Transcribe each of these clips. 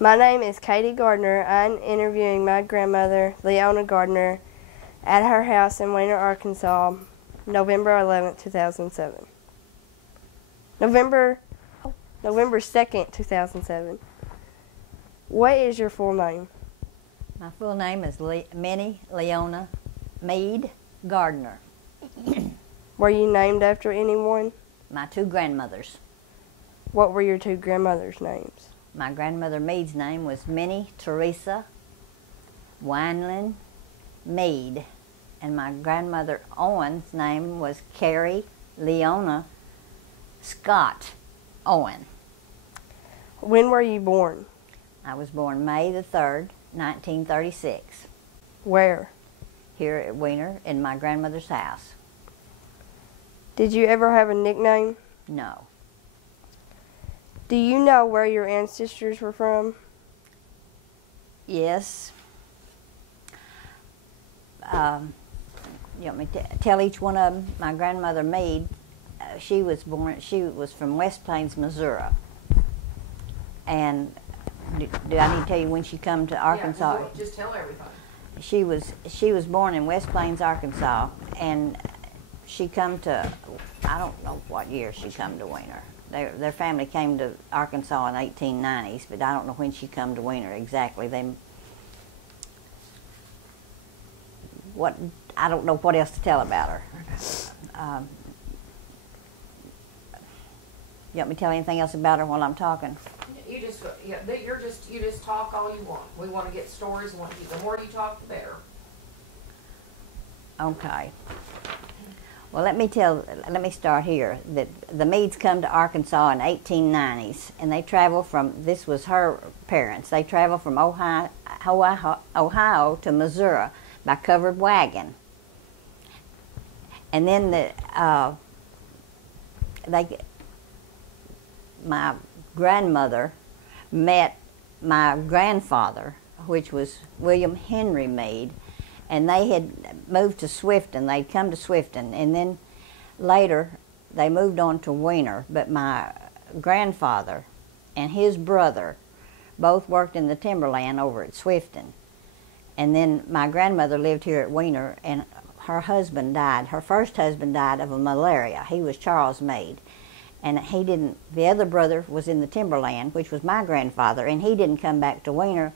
My name is Katie Gardner. I'm interviewing my grandmother, Leona Gardner, at her house in Weiner, Arkansas, November 11th, 2007. November 2nd, 2007. What is your full name? My full name is Minnie Leona Meade Gardner. Were you named after anyone? My two grandmothers. What were your two grandmothers' names? My grandmother Meade's name was Minnie Teresa Wineland Meade, and my grandmother Owen's name was Carrie Leona Scott Owen. When were you born? I was born May the 3rd, 1936, Where? here at Weiner in my grandmother's house. Did you ever have a nickname? No. Do you know where your ancestors were from? Yes. You want me to tell each one of them? My grandmother Meade, she was from West Plains, Missouri. And do I need to tell you when she come to Arkansas? Yeah, just tell everybody. She was born in West Plains, Arkansas, and she come to, I don't know what year she come to Weiner. Their family came to Arkansas in 1890s, but I don't know when she come to Weiner exactly. I don't know what else to tell about her. You want me to tell anything else about her while I'm talking? You just talk all you want. We want to get stories. The more you talk, the better. Okay. Well, let me start here. That the Meades come to Arkansas in 1890s, and they traveled from, this was her parents, they traveled from Ohio to Missouri by covered wagon. And then my grandmother met my grandfather, which was William Henry Meade, and they had moved to Swifton. They'd come to Swifton, and then later they moved on to Weiner. But my grandfather and his brother both worked in the timberland over at Swifton. And then my grandmother lived here at Weiner, and her husband died. Her first husband died of malaria. He was Charles Meade. And the other brother was in the timberland, which was my grandfather, and he didn't come back to Weiner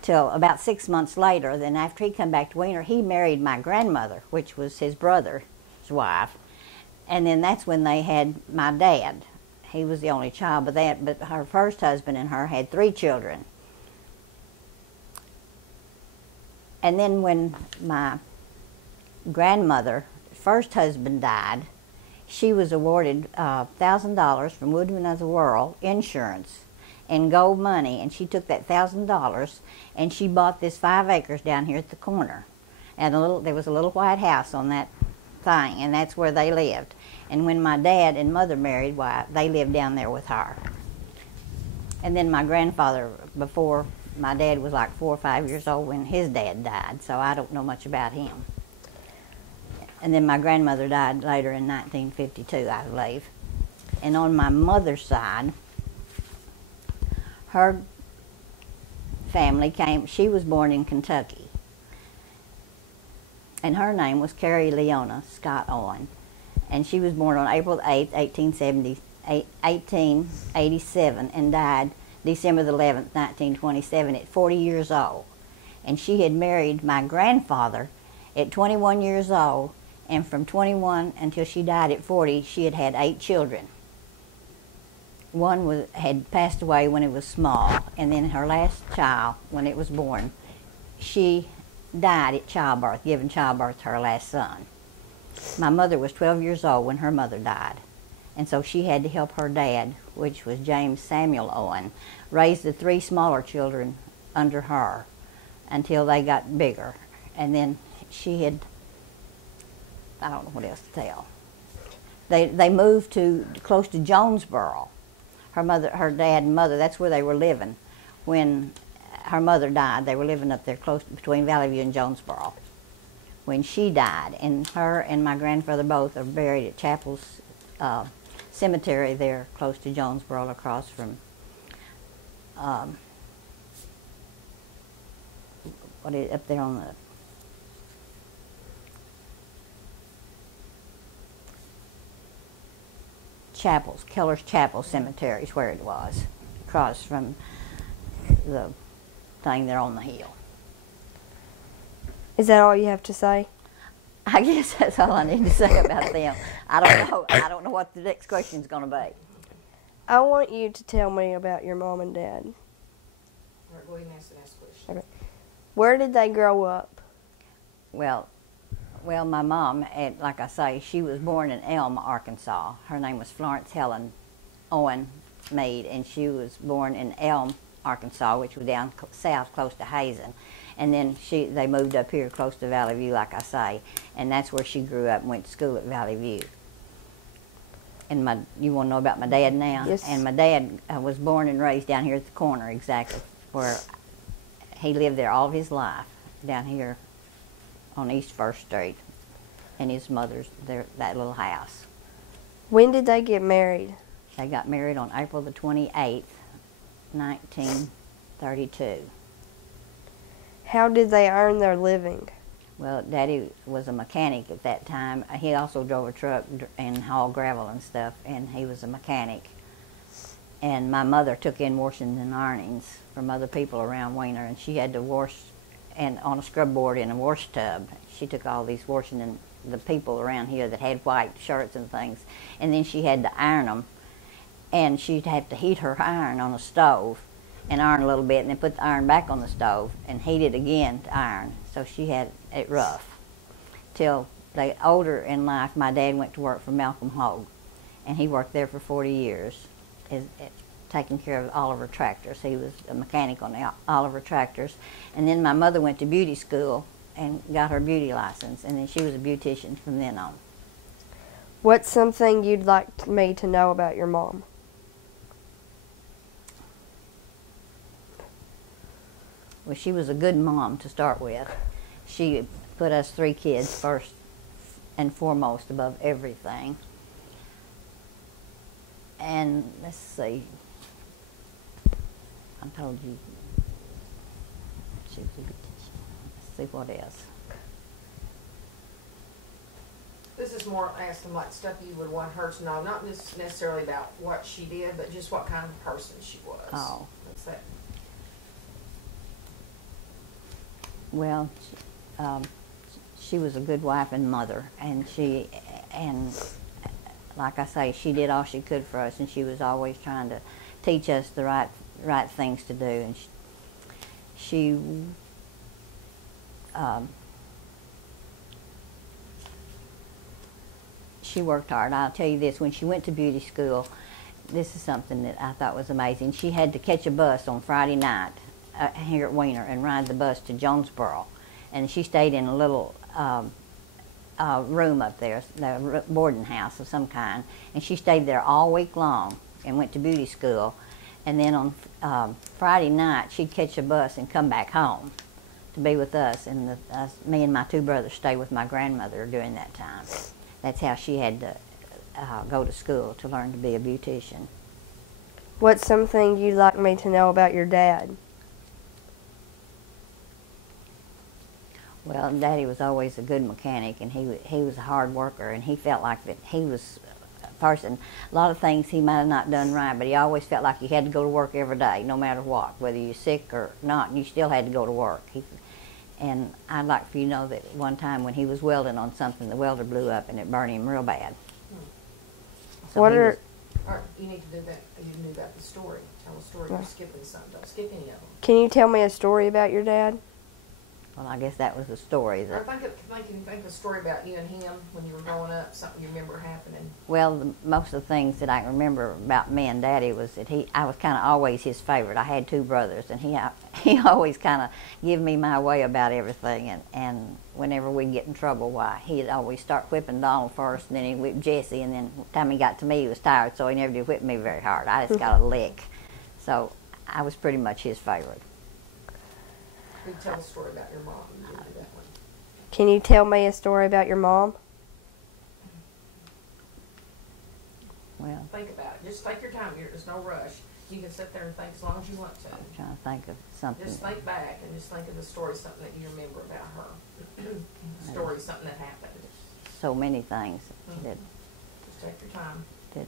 till about 6 months later. Then after he come back to Weiner, he married my grandmother, which was his brother's wife. And then that's when they had my dad. He was the only child, but her first husband and her had 3 children. And then when my grandmother, first husband, died, she was awarded $1,000 from Woodman of the World insurance and gold money, and she took that $1,000 and she bought this 5 acres down here at the corner. And there was a little white house on that thing, and that's where they lived. And when my dad and mother married, why, they lived down there with her. And then my grandfather, before my dad was like 4 or 5 years old when his dad died, so I don't know much about him. And then my grandmother died later in 1952, I believe. And on my mother's side, her family came, she was born in Kentucky. And her name was Carrie Leona Scott Owen. And she was born on April 8th, 1887, and died December the 11th, 1927, at 40 years old. And she had married my grandfather at 21 years old, and from 21 until she died at 40, she had had 8 children. One had passed away when it was small, and then her last child, when it was born, she died at childbirth, giving childbirth to her last son. My mother was 12 years old when her mother died, and so she had to help her dad, which was James Samuel Owen, raise the 3 smaller children under her until they got bigger. And then she had, I don't know what else to tell. They moved to close to Jonesboro. Her dad and mother, that's where they were living when her mother died. They were living up there close between Valley View and Jonesboro when she died. And her and my grandfather both are buried at Chapel's Cemetery there close to Jonesboro, across from what is up there on the Chapels, Keller's Chapel Cemetery is where it was, across from the thing there on the hill. Is that all you have to say? I guess that's all I need to say about them. I don't know. I don't know what the next question is going to be. I want you to tell me about your mom and dad. All right, go ahead and ask the next question. Okay. Where did they grow up? Well, my mom, like I say, she was born in Elm, Arkansas. Her name was Florence Helen Owen Meade, and she was born in Elm, Arkansas, which was down south close to Hazen. And then they moved up here close to Valley View, like I say, and that's where she grew up and went to school at Valley View. And you want to know about my dad now? Yes. And my dad was born and raised down here at the corner, exactly where he lived there all of his life, down here on East First Street, and his mother's there, that little house. When did they get married? They got married on April the 28th, 1932. How did they earn their living? Well, Daddy was a mechanic at that time. He also drove a truck and hauled gravel and stuff, and he was a mechanic. And my mother took in washings and ironings from other people around Weiner, and she had to wash and on a scrub board in a wash tub. She took all these washing and the people around here that had white shirts and things, and then she had to iron them, and she'd have to heat her iron on a stove and iron a little bit, and then put the iron back on the stove and heat it again to iron. So she had it rough. Till older in life, my dad went to work for Malcolm Hogue, and he worked there for 40 years, taking care of Oliver tractors. He was a mechanic on the Oliver tractors. And then my mother went to beauty school and got her beauty license, and then she was a beautician from then on. What's something you'd like me to know about your mom? Well, she was a good mom to start with. She put us 3 kids first and foremost above everything. And let's see, I told you she was a good teacher. Let's see what else. This is more asking like stuff you would want her to know, not just necessarily about what she did, but just what kind of person she was. Oh. What's that? Well, she was a good wife and mother, and like I say, she did all she could for us, and she was always trying to teach us the right things to do. And she worked hard. I'll tell you this: when she went to beauty school, this is something that I thought was amazing. She had to catch a bus on Friday night here at Weiner and ride the bus to Jonesboro, and she stayed in a little room up there, a boarding house of some kind, and she stayed there all week long and went to beauty school. And then on Friday night, she'd catch a bus and come back home to be with us, and me and my 2 brothers stayed with my grandmother during that time. That's how she had to go to school to learn to be a beautician. What's something you'd like me to know about your dad? Well, Daddy was always a good mechanic, and he was a hard worker, and he felt like that he was a person. A lot of things he might have not done right, but he always felt like you had to go to work every day, no matter what, whether you're sick or not, you still had to go to work. And I'd like for you to know that one time when he was welding on something, the welder blew up and it burned him real bad. So What All right, you need to do that. You knew about the story. Tell a story. You're skipping something. Don't skip any of them. Can you tell me a story about your dad? Well, I guess that was the story. Or think of a story about you and him when you were growing up, something you remember happening. Well, most of the things that I remember about me and Daddy was that I was kind of always his favorite. I had 2 brothers, and he always kind of give me my way about everything. And whenever we'd get in trouble, why, he'd always start whipping Donald first, and then he'd whip Jesse, and then by the time he got to me, he was tired, so he never did whip me very hard. I just got a lick. So I was pretty much his favorite. You tell a story about your mom. You did do that one. Can you tell me a story about your mom? Well, Think about it. Just take your time here. There's no rush. You can sit there and think as long as you want to. I'm trying to think of something. Just think back and just think of the story, something that you remember about her. Story, something that happened. So many things that Just take your time. that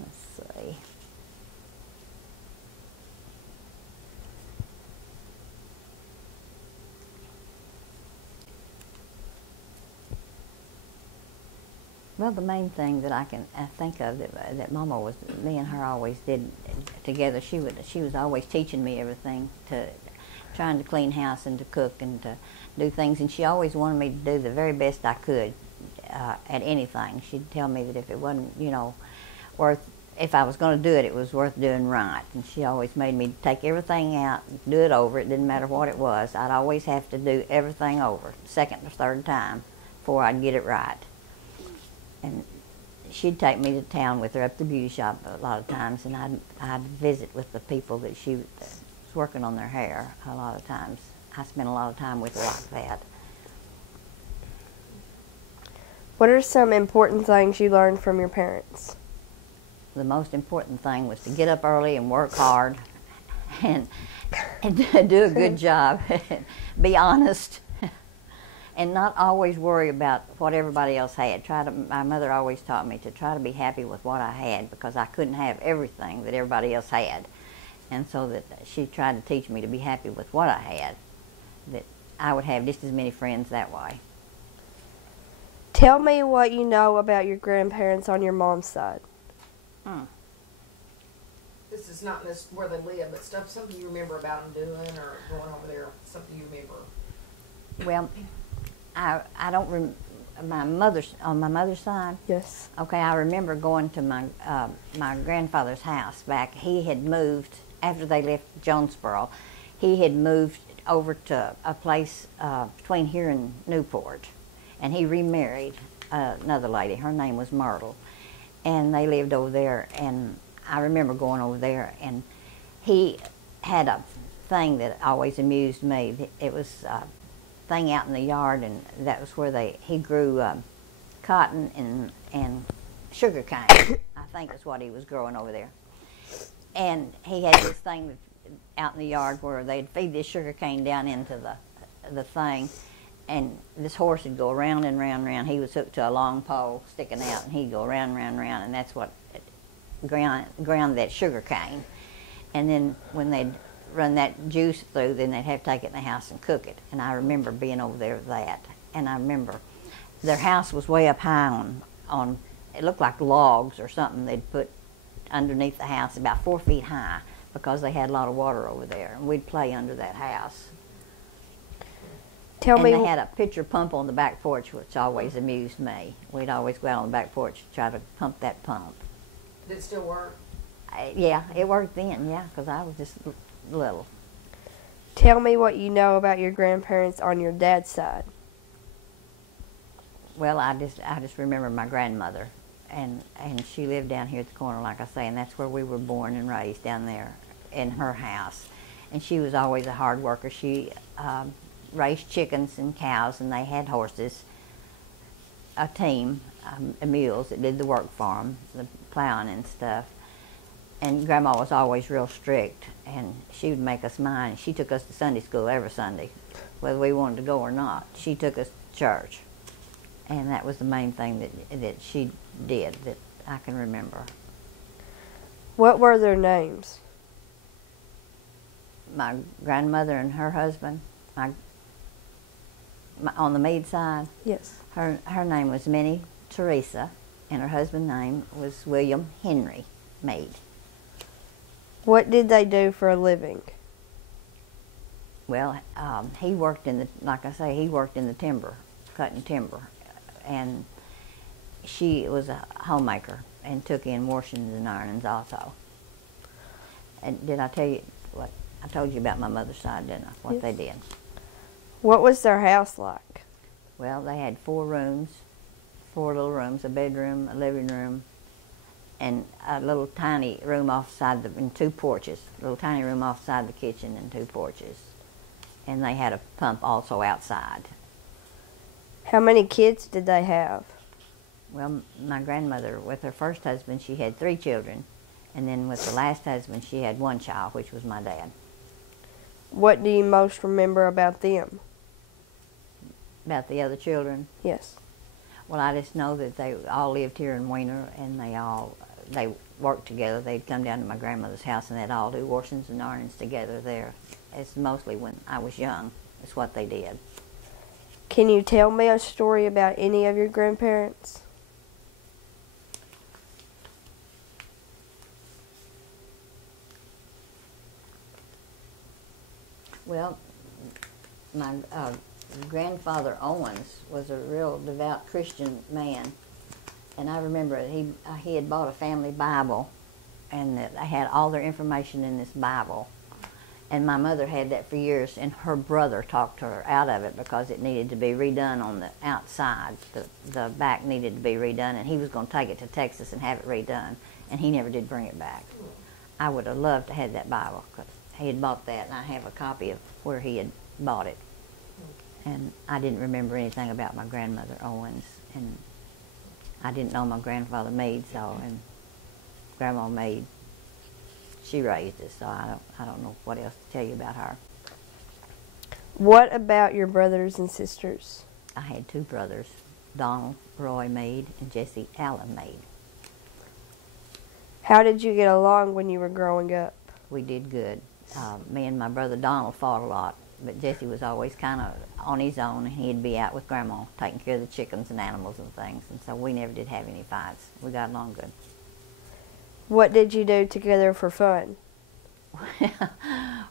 let's see. Well, the main thing that I think of that Mama was, me and her always did together. She was always teaching me everything, trying to clean house and to cook and to do things, and she always wanted me to do the very best I could at anything. She'd tell me that if it wasn't, if I was going to do it, it was worth doing right. And she always made me take everything out, do it over. It didn't matter what it was. I'd always have to do everything over, second or third time, before I'd get it right. And she'd take me to town with her up to the beauty shop a lot of times, and I'd visit with the people that she was working on their hair a lot of times. I spent a lot of time with her like that. What are some important things you learned from your parents? The most important thing was to get up early and work hard and do a good job, be honest, and not always worry about what everybody else had. My mother always taught me to try to be happy with what I had, because I couldn't have everything that everybody else had. And so that she tried to teach me to be happy with what I had, that I would have just as many friends that way. Tell me what you know about your grandparents on your mom's side. This is not this where they live, but something you remember about them doing or going over there, something you remember. Well, I don't on my mother's side. Yes. Okay, I remember going to my grandfather's house back. He had moved after they left Jonesboro. He had moved over to a place between here and Newport, and he remarried another lady. Her name was Myrtle, and they lived over there. And I remember going over there, and he had a thing that always amused me. It was a thing out in the yard, and that was where he grew cotton and sugar cane. I think is what he was growing over there. And he had this thing out in the yard where they'd feed this sugar cane down into the thing, and this horse would go round and round and round. He was hooked to a long pole sticking out, and he'd go round and round and round, and that's what ground that sugar cane. And then when they'd run that juice through, then they'd have to take it in the house and cook it. And I remember being over there with that. And I remember their house was way up high on it looked like logs or something they'd put underneath the house, about 4 feet high, because they had a lot of water over there, and we'd play under that house. They had a pitcher pump on the back porch, which always amused me. We'd always go out on the back porch and try to pump that pump. Did it still work? Yeah, it worked then, yeah, because I was just little. Tell me what you know about your grandparents on your dad's side. Well, I just remember my grandmother, and she lived down here at the corner, like I say, and that's where we were born and raised, down there in her house. And she was always a hard worker. She raised chickens and cows, and they had horses, a team of mules that did the work for them, the plowing and stuff. And Grandma was always real strict, and she would make us mind. She took us to Sunday school every Sunday, whether we wanted to go or not. She took us to church, and that was the main thing that she did that I can remember. What were their names? My grandmother and her husband, on the maid side. Yes. Her name was Minnie Teresa, and her husband's name was William Henry Maid. What did they do for a living? Well, he worked like I say, he worked in the timber, cutting timber, and she was a homemaker and took in washings and ironings also. And did I tell you what I told you about my mother's side, didn't I? What Yes. they did. What was their house like? Well, they had 4 rooms, 4 little rooms, a bedroom, a living room, and a little tiny room and 2 porches. A little tiny room offside the kitchen and 2 porches. And they had a pump also outside. How many kids did they have? Well, my grandmother, with her first husband, she had 3 children. And then with the last husband, she had 1 child, which was my dad. What do you most remember about them? About the other children? Yes. Well, I just know that they all lived here in Weiner, and they worked together. They'd come down to my grandmother's house, and they'd all do washings and ironings together there. It's mostly when I was young. It's what they did. Can you tell me a story about any of your grandparents? Well, my grandfather Owens was a real devout Christian man, and I remember he had bought a family Bible, and that I had all their information in this Bible. And my mother had that for years, and her brother talked her out of it because it needed to be redone on the outside. The back needed to be redone, and he was going to take it to Texas and have it redone, and he never did bring it back. I would have loved to have that Bible because he had bought that, and I have a copy of where he had bought it. And I didn't remember anything about my grandmother Owens, and I didn't know my grandfather Meade, and Grandma Meade. She raised us, so I don't know what else to tell you about her. What about your brothers and sisters? I had 2 brothers, Donald Roy Meade and Jesse Allen Meade. How did you get along when you were growing up? We did good. Me and my brother Donald fought a lot, but Jesse was always kind of on his own, and he'd be out with Grandma taking care of the chickens and animals and things, and so we never did have any fights. We got along good. What did you do together for fun?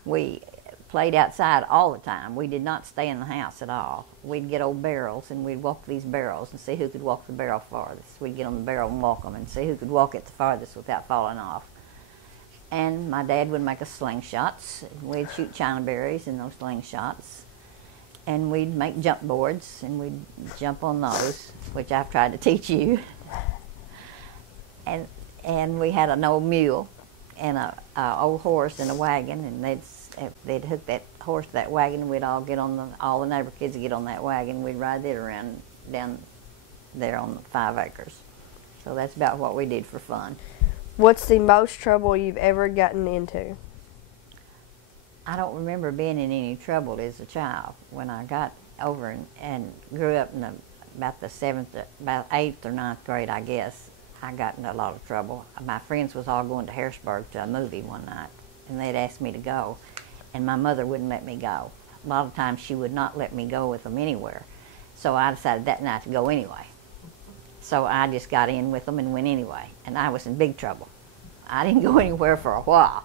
We played outside all the time. We did not stay in the house at all. We'd get old barrels, and we'd walk these barrels and see who could walk the barrel farthest. We'd get on the barrel and walk them and see who could walk it the farthest without falling off. And my dad would make us slingshots. We'd shoot china berries in those slingshots. And we'd make jump boards, and we'd jump on those, which I've tried to teach you. And we had an old mule and a old horse and a wagon, and they'd hook that horse to that wagon, and we'd all get on all the neighbor kids would get on that wagon. We'd ride it around down there on 5 acres. So that's about what we did for fun. What's the most trouble you've ever gotten into? I don't remember being in any trouble as a child. When I got over and grew up in about the 8th or 9th grade, I guess, I got into a lot of trouble. My friends was all going to Harrisburg to a movie one night, and they'd asked me to go, and my mother wouldn't let me go. A lot of times she would not let me go with them anywhere, so I decided that night to go anyway. So I just got in with them and went anyway, and I was in big trouble. I didn't go anywhere for a while.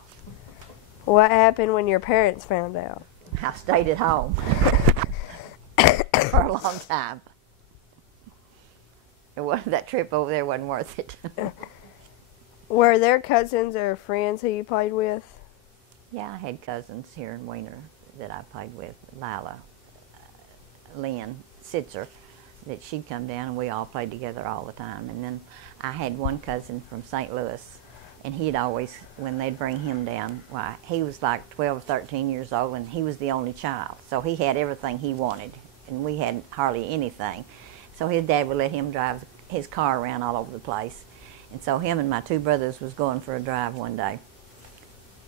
What happened when your parents found out? I stayed at home for a long time. That trip over there wasn't worth it. Were there cousins or friends who you played with? Yeah, I had cousins here in Weiner that I played with. Lila, Lynn, Sitzer, that she'd come down, and we all played together all the time. And then I had one cousin from St. Louis, and he'd always, when they'd bring him down, why, he was like 12 or 13 years old, and he was the only child. So he had everything he wanted, and we had hardly anything. So his dad would let him drive his car around all over the place. And so him and my 2 brothers was going for a drive one day.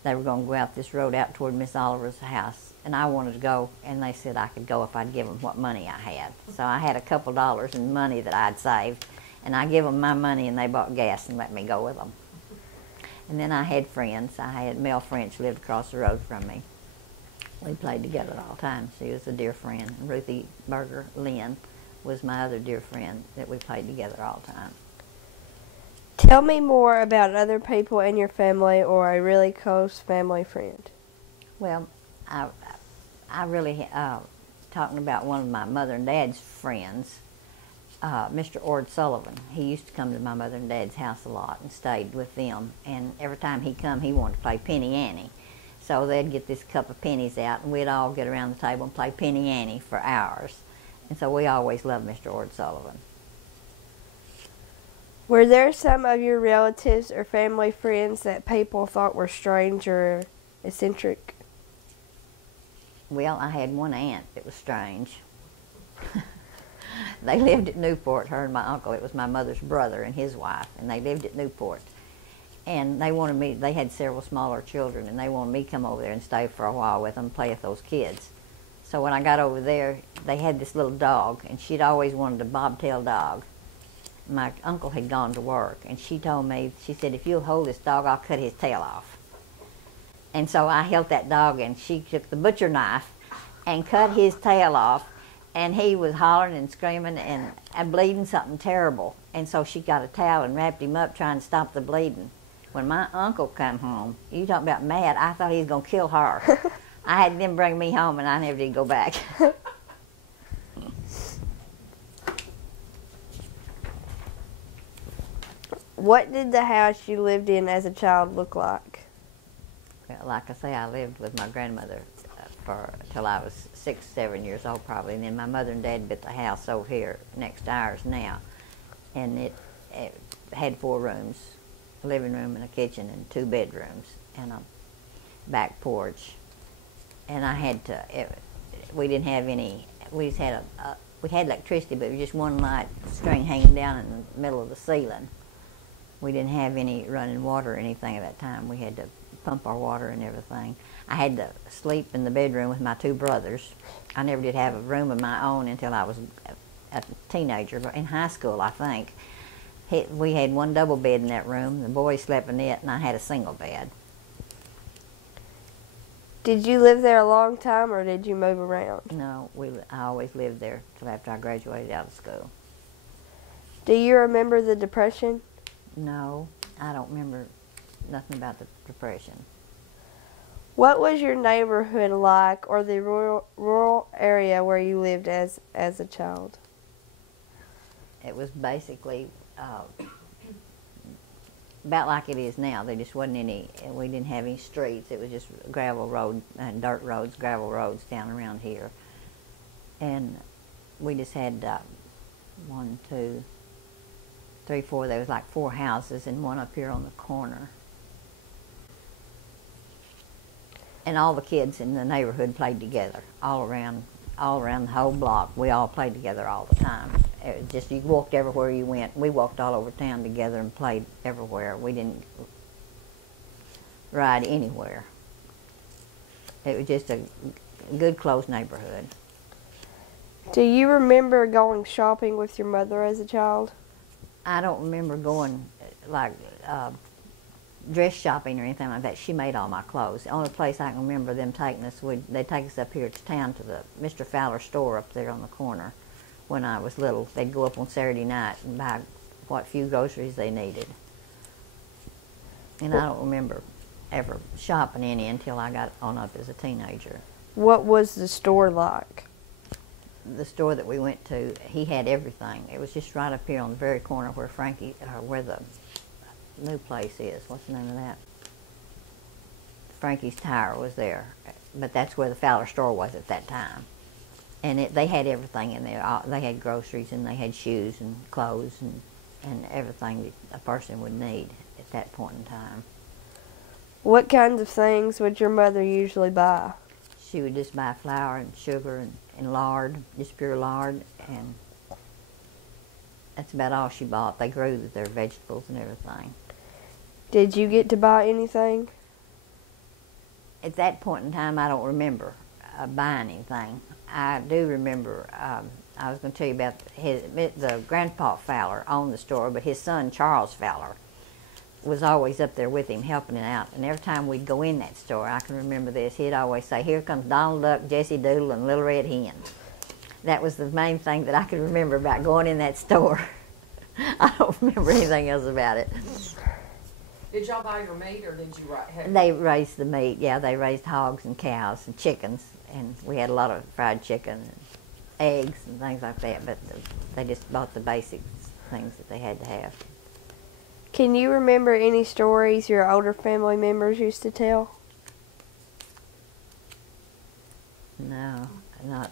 They were going to go out this road out toward Miss Oliver's house. And I wanted to go, and they said I could go if I'd give them what money I had. So I had a couple dollars in money that I'd saved, and I gave them my money, and they bought gas and let me go with them. And then I had friends. I had Mel French lived across the road from me. We played together all the time. She was a dear friend. Ruthie Berger Lynn was my other dear friend that we played together all the time. Tell me more about other people in your family or a really close family friend. Well, I really, talking about one of my mother and dad's friends, Mr. Ord Sullivan. He used to come to my mother and dad's house a lot and stayed with them. And every time he'd come, he wanted to play Penny Annie. So they'd get this cup of pennies out, and we'd all get around the table and play Penny Annie for hours. And so we always loved Mr. Ord Sullivan. Were there some of your relatives or family friends that people thought were strange or eccentric? Well, I had one aunt that was strange. They lived at Newport, her and my uncle. It was my mother's brother and his wife, and they lived at Newport. And they wanted me, they had several smaller children, and they wanted me to come over there and stay for a while with them, play with those kids. So when I got over there, they had this little dog, and she'd always wanted a bobtail dog. My uncle had gone to work, and she told me, she said, if you'll hold this dog, I'll cut his tail off. And so I held that dog, and she took the butcher knife and cut his tail off, and he was hollering and screaming and bleeding something terrible. And so she got a towel and wrapped him up trying to stop the bleeding. When my uncle come home, you talking about mad, I thought he was going to kill her. I had them bring me home, and I never did go back. What did the house you lived in as a child look like? Well, like I say, I lived with my grandmother till I was 6, 7 years old probably, and then my mother and dad built the house over here next to ours now, and it had 4 rooms, a living room and a kitchen and 2 bedrooms and a back porch. And I had to, we didn't have any, we just had we had electricity, but it was just one light string hanging down in the middle of the ceiling. We didn't have any running water or anything at that time. We had to pump our water and everything. I had to sleep in the bedroom with my 2 brothers. I never did have a room of my own until I was a teenager, in high school, I think. We had 1 double bed in that room. The boys slept in it, and I had a single bed. Did you live there a long time, or did you move around? No, I always lived there till after I graduated out of school. Do you remember the Depression? No, I don't remember nothing about the Depression. What was your neighborhood like, or the rural area where you lived as a child? It was basically about like it is now. There just wasn't any, we didn't have any streets. It was just gravel road and dirt roads, gravel roads down around here. And we just had 1, 2, 3, 4, there was like 4 houses and one up here on the corner. And all the kids in the neighborhood played together, all around the whole block. We all played together all the time. It was just, you walked everywhere you went. We walked all over town together and played everywhere. We didn't ride anywhere. It was just a good, close neighborhood. Do you remember going shopping with your mother as a child? I don't remember going, like, dress shopping or anything like that. She made all my clothes. The only place I can remember them taking us, they'd take us up here to town to the Mr. Fowler store up there on the corner when I was little. They'd go up on Saturday night and buy what few groceries they needed. And I don't remember ever shopping any until I got on up as a teenager. What was the store like? The store that we went to, he had everything. It was just right up here on the very corner where where the new place is. What's the name of that? Frankie's Tire was there, but that's where the Fowler store was at that time. And they had everything in there. They had groceries, and they had shoes and clothes and everything that a person would need at that point in time. What kinds of things would your mother usually buy? She would just buy flour and sugar and lard, just pure lard, and that's about all she bought. They grew their vegetables and everything. Did you get to buy anything? At that point in time, I don't remember buying anything. I do remember, I was going to tell you about the Grandpa Fowler owned the store, but his son, Charles Fowler, was always up there with him helping him out. And every time we'd go in that store, I can remember this, he'd always say, "Here comes Donald Duck, Jessie Doodle, and Little Red Hen." That was the main thing that I could remember about going in that store. I don't remember anything else about it. Did y'all buy your meat, or did you have? They raised the meat, yeah. They raised hogs and cows and chickens, and we had a lot of fried chicken and eggs and things like that, but they just bought the basic things that they had to have. Can you remember any stories your older family members used to tell? No, not.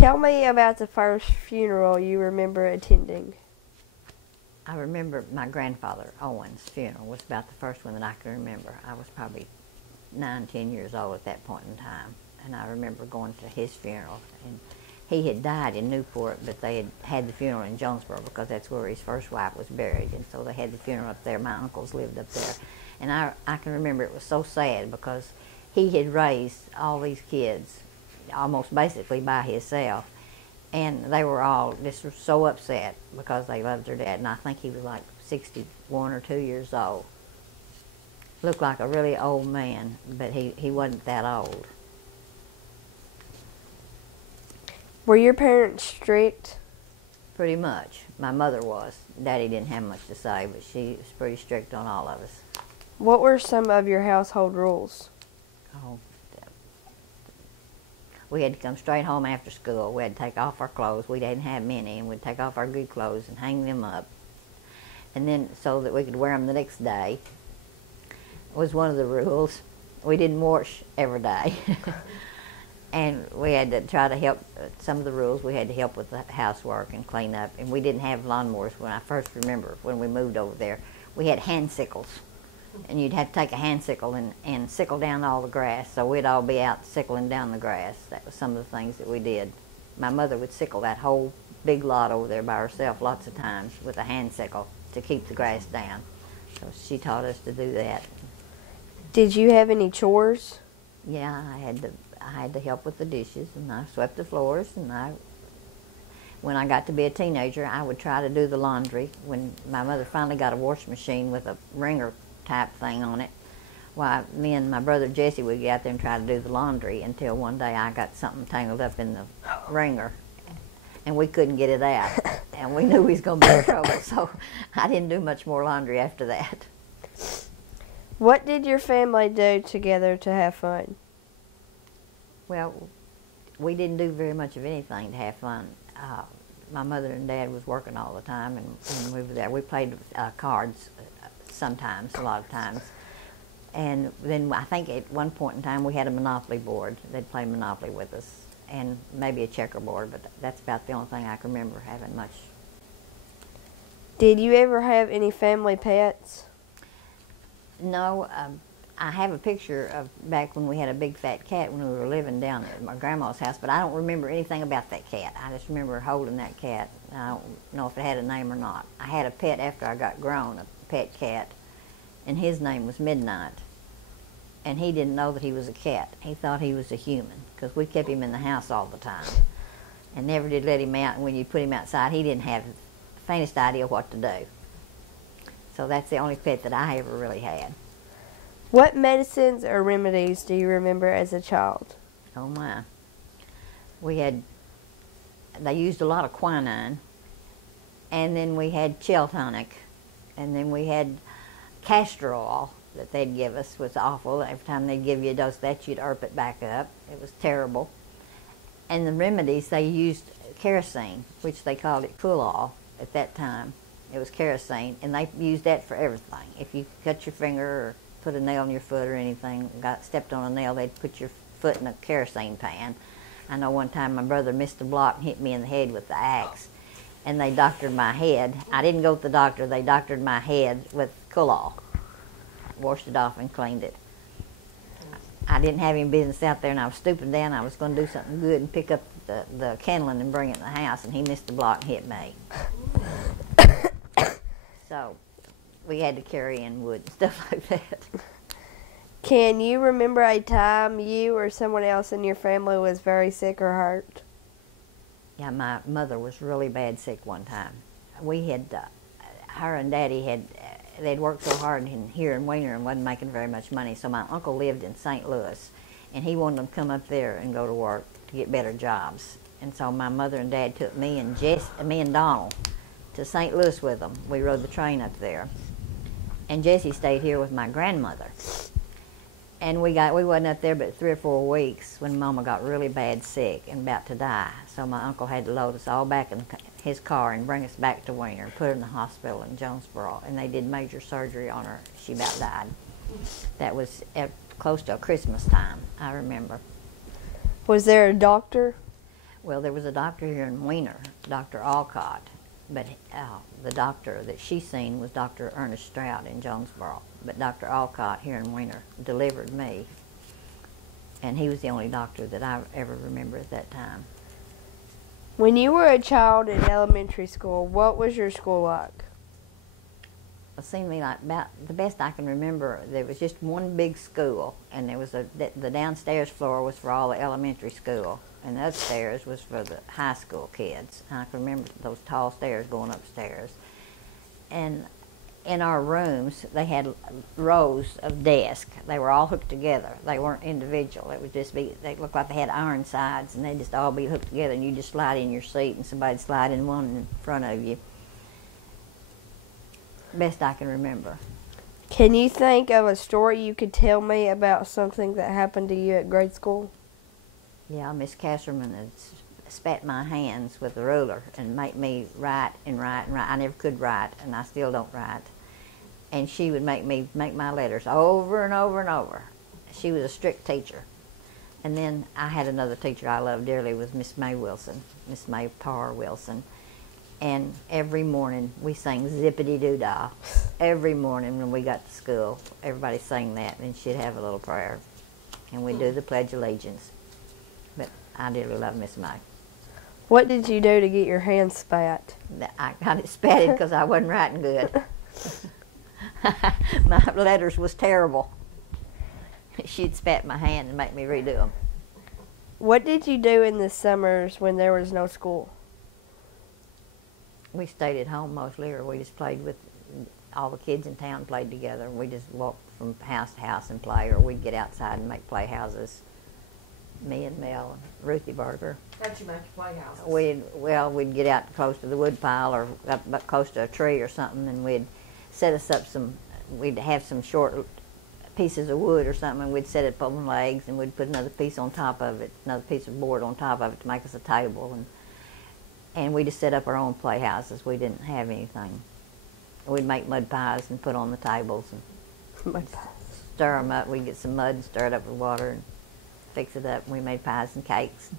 Tell me about the first funeral you remember attending. I remember my grandfather Owen's funeral was about the first one that I can remember. I was probably 9, 10 years old at that point in time, and I remember going to his funeral. And he had died in Newport, but they had the funeral in Jonesboro because that's where his first wife was buried, and so they had the funeral up there. My uncles lived up there, and I can remember it was so sad because he had raised all these kids almost basically by himself, and they were all just so upset because they loved their dad, and I think he was like 61 or 2 years old. Looked like a really old man, but he wasn't that old. Were your parents strict? Pretty much. My mother was. Daddy didn't have much to say, but she was pretty strict on all of us. What were some of your household rules? Oh, we had to come straight home after school. We had to take off our clothes. We didn't have many, and we'd take off our good clothes and hang them up, and then so that we could wear them the next day was one of the rules. We didn't wash every day. And we had to try to help, some of the rules, we had to help with the housework and clean up. And we didn't have lawnmowers when I first remember when we moved over there. We had hand sickles. And you'd have to take a hand sickle and sickle down all the grass. So we'd all be out sickling down the grass. That was some of the things that we did. My mother would sickle that whole big lot over there by herself lots of times with a hand sickle to keep the grass down. So she taught us to do that. Did you have any chores? Yeah, I had to help with the dishes, and I swept the floors, and when I got to be a teenager, I would try to do the laundry. When my mother finally got a washing machine with a wringer type thing on it, why, me and my brother Jesse would get out there and try to do the laundry until one day I got something tangled up in the wringer, and we couldn't get it out, and we knew we was going to be in trouble, so I didn't do much more laundry after that. What did your family do together to have fun? Well, we didn't do very much of anything to have fun. My mother and dad was working all the time, and we were there. We played cards sometimes, a lot of times. And then I think at one point in time we had a Monopoly board. They'd play Monopoly with us, and maybe a checkerboard, but that's about the only thing I can remember having much. Did you ever have any family pets? No, I have a picture of back when we had a big fat cat when we were living down at my grandma's house, but I don't remember anything about that cat. I just remember holding that cat. I don't know if it had a name or not. I had a pet after I got grown, a pet cat, and his name was Midnight. And he didn't know that he was a cat. He thought he was a human because we kept him in the house all the time and never did let him out. And when you put him outside, he didn't have the faintest idea what to do. So that's the only pet that I ever really had. What medicines or remedies do you remember as a child? Oh my. They used a lot of quinine, and then we had Chill Tonic, and then we had castor oil that they'd give us. Was awful. Every time they'd give you a dose of that, you'd erp it back up. It was terrible. And the remedies, they used kerosene, which they called it cool oil at that time. It was kerosene, and they used that for everything. If you cut your finger or put a nail in your foot or anything, stepped on a nail, they'd put your foot in a kerosene pan. I know one time my brother missed a block and hit me in the head with the axe, and they doctored my head. I didn't go to the doctor. They doctored my head with Cool-All, washed it off and cleaned it. I didn't have any business out there, and I was stooping down. I was going to do something good and pick up the kindling and bring it in the house, and he missed the block and hit me. So we had to carry in wood and stuff like that. Can you remember a time you or someone else in your family was very sick or hurt? Yeah, my mother was really bad sick one time. We had, her and Daddy they'd worked so hard here in Wiener and wasn't making very much money, so my uncle lived in St. Louis, and he wanted them to come up there and go to work to get better jobs. And so my mother and Dad took me and Donald to St. Louis with them. We rode the train up there. And Jesse stayed here with my grandmother. And we wasn't up there but 3 or 4 weeks when Mama got really bad sick and about to die. So my uncle had to load us all back in his car and bring us back to Wiener and put her in the hospital in Jonesboro. And they did major surgery on her. She about died. That was close to Christmas time, I remember. Was there a doctor? Well, there was a doctor here in Weiner, Dr. Alcott, but the doctor that she seen was Dr. Ernest Stroud in Jonesboro. But Dr. Alcott here in Weiner delivered me, and he was the only doctor that I ever remember at that time. When you were a child in elementary school, what was your school like? It seemed to me like about the best I can remember, there was just one big school, and there was the downstairs floor was for all the elementary school, and the upstairs was for the high school kids. And I can remember those tall stairs going upstairs. And in our rooms, they had rows of desks. They were all hooked together. They weren't individual. It would just be, they looked like they had iron sides, and they'd just all be hooked together, and you just slide in your seat, and somebody'd slide in one in front of you. Best I can remember. Can you think of a story you could tell me about something that happened to you at grade school? Yeah, Miss Casserman had spat my hands with a ruler and make me write and write and write. I never could write, and I still don't write. And she would make me make my letters over and over and over. She was a strict teacher. And then I had another teacher I loved dearly, was Miss May Wilson, Miss May Parr Wilson. And every morning we sang Zippity-Doo-Dah. Every morning when we got to school, everybody sang that, and she'd have a little prayer. And we'd do the Pledge of Allegiance. But I dearly love Miss May. What did you do to get your hands spat? I got it spatted because I wasn't writing good. My letters was terrible. She'd spat my hand and make me redo them. What did you do in the summers when there was no school? We stayed at home mostly, or we just played with all the kids in town, played together. We just walked from house to house and play, or we'd get outside and make playhouses. Me and Mel and Ruthie Barker. How'd you make your playhouses? We'd get out close to the wood pile or up close to a tree or something, and we'd set us up we'd have some short pieces of wood or something, and we'd set it up on legs, and we'd put another piece on top of it, another piece of board on top of it to make us a table, and we just set up our own playhouses. We didn't have anything. We'd make mud pies and put on the tables and Mud pies. stir them up. We'd get some mud and stir it up with water and fix it up. And we made pies and cakes.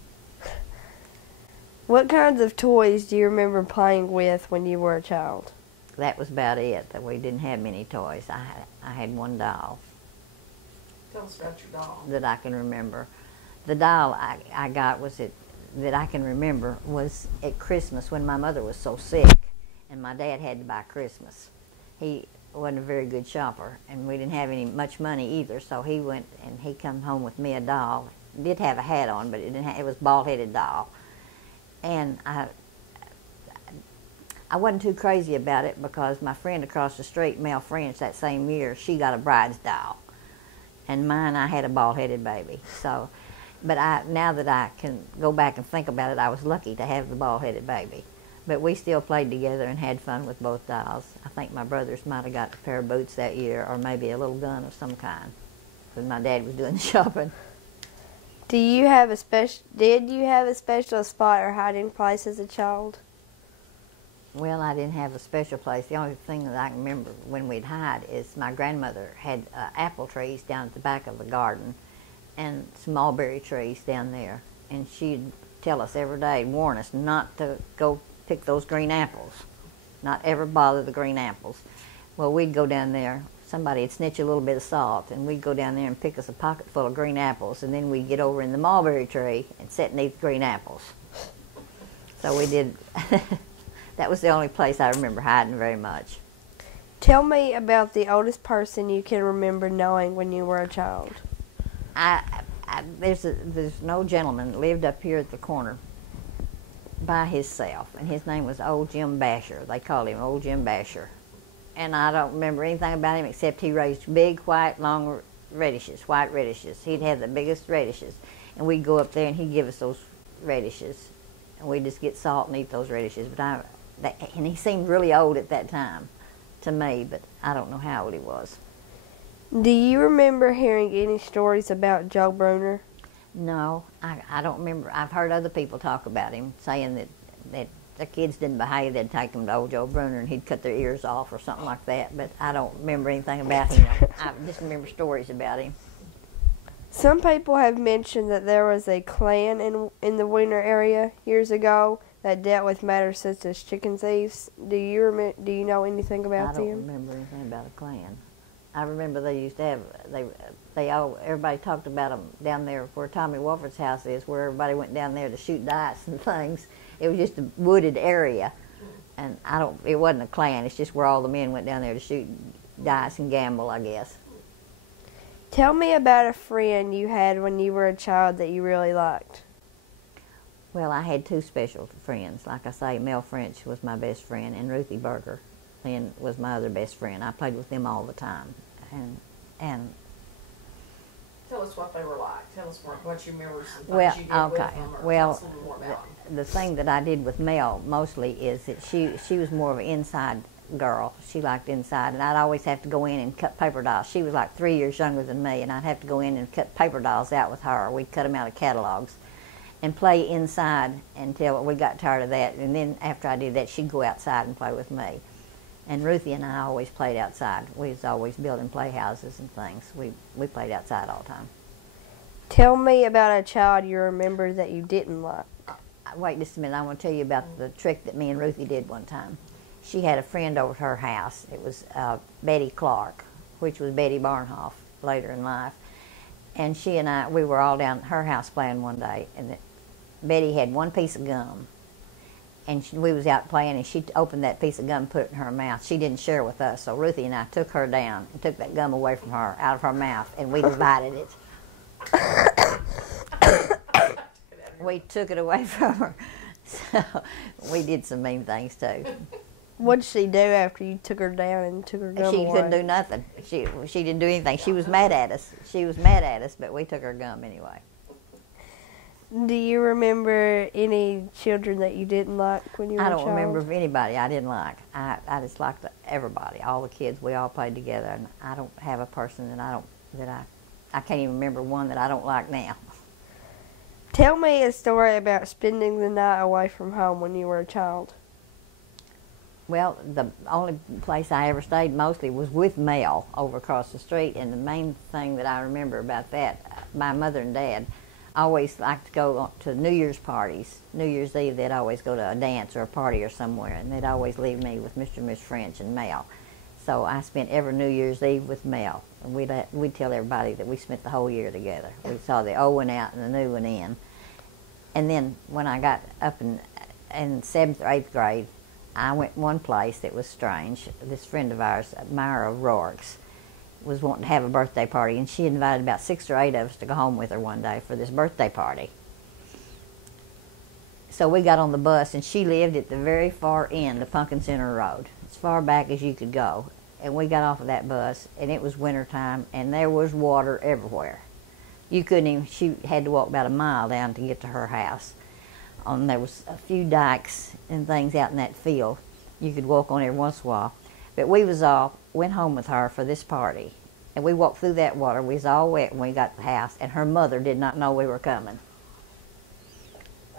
What kinds of toys do you remember playing with when you were a child? That was about it. That we didn't have many toys. I had one doll Tell us about your doll. that I can remember. The doll I got that I can remember was at Christmas when my mother was so sick, and my dad had to buy Christmas. He wasn't a very good shopper, and we didn't have much money either, so he went and he come home with me a doll. It did have a hat on, but it was a bald-headed doll. And I wasn't too crazy about it because my friend across the street, Mel French, that same year, she got a bride's doll. And mine, I had a bald-headed baby. So, but now that I can go back and think about it, I was lucky to have the bald-headed baby. But we still played together and had fun with both dolls. I think my brothers might have got a pair of boots that year, or maybe a little gun of some kind, because my dad was doing the shopping. Did you have a special spot or hiding place as a child? Well, I didn't have a special place. The only thing that I can remember when we'd hide is my grandmother had apple trees down at the back of the garden and some mulberry trees down there. And she'd tell us every day, warn us not to go pick those green apples, not ever bother the green apples. Well, we'd go down there. Somebody would snitch a little bit of salt, and we'd go down there and pick us a pocket full of green apples, and then we'd get over in the mulberry tree and sit and eat the green apples. So we did. That was the only place I remember hiding very much. Tell me about the oldest person you can remember knowing when you were a child. There's an old gentleman that lived up here at the corner by himself, and his name was Old Jim Basher. They called him Old Jim Basher. And I don't remember anything about him except he raised big, white, long white radishes. He'd have the biggest radishes. And we'd go up there and he'd give us those radishes. And we'd just get salt and eat those radishes. And he seemed really old at that time to me, but I don't know how old he was. Do you remember hearing any stories about Joe Bruner? No, I don't remember. I've heard other people talk about him, saying that the kids didn't behave, they'd take them to old Joe Bruner and he'd cut their ears off or something like that, but I don't remember anything about him. I just remember stories about him. Some people have mentioned that there was a clan in the Wiener area years ago that dealt with matters such as chicken thieves. Do you know anything about I don't them? remember anything about a clan. I remember they used to have everybody talked about them down there where Tommy Wolford's house is, where everybody went down there to shoot dice and things. It was just a wooded area, and it wasn't a clan. It's just where all the men went down there to shoot dice and gamble, I guess. Tell me about a friend you had when you were a child that you really liked. Well, I had two special friends. Like I say, Mel French was my best friend, and Ruthie Berger then was my other best friend. I played with them all the time. And Tell us what they were like. Tell us what you remember. Well, you did okay. With them, or Well, tell us a little more about them. the thing that I did with Mel mostly is that she was more of an inside girl. She liked inside, and I'd always have to go in and cut paper dolls. She was like 3 years younger than me, and I'd have to go in and cut paper dolls out with her. We'd cut them out of catalogs and play inside until we got tired of that. And then after I did that, she'd go outside and play with me. And Ruthie and I always played outside. We was always building playhouses and things. We played outside all the time. Tell me about a child you remember that you didn't like. Wait just a minute. I want to tell you about the trick that me and Ruthie did one time. She had a friend over at her house. It was Betty Clark, which was Betty Barnhoff later in life. And she and I, we were all down at her house playing one day, and Betty had one piece of gum. And we was out playing, and she opened that piece of gum and put it in her mouth. She didn't share with us, so Ruthie and I took her down and took that gum away from her, out of her mouth, and we divided it. We took it away from her. So we did some mean things, too. What did she do after you took her down and took her gum She away? couldn't do nothing. She didn't do anything. She was mad at us. She was mad at us, but we took her gum anyway. Do you remember any children that you didn't like when you were a I child? don't remember of anybody I didn't like. I just liked everybody, all the kids. We all played together, and I don't have a person that I can't even remember one that I don't like now. Tell me a story about spending the night away from home when you were a child. Well, the only place I ever stayed mostly was with Mel over across the street, and the main thing that I remember about that, my mother and dad always liked to go to New Year's parties. New Year's Eve, they'd always go to a dance or a party or somewhere, and they'd always leave me with Mr. and Miss French and Mel. So I spent every New Year's Eve with Mel, and we'd tell everybody that we spent the whole year together. We saw the old one out and the new one in. And then when I got up in 7th or 8th grade, I went one place that was strange. This friend of ours, Myra Rourke's, was wanting to have a birthday party, and she invited about 6 or 8 of us to go home with her one day for this birthday party. So we got on the bus, and she lived at the very far end of Pumpkin Center Road, as far back as you could go. And we got off of that bus, and it was winter time, and there was water everywhere. You couldn't even, she had to walk about a mile down to get to her house. There was a few dikes and things out in that field you could walk on every once in a while. But we went home with her for this party, and we walked through that water. We was all wet when we got to the house, and her mother did not know we were coming.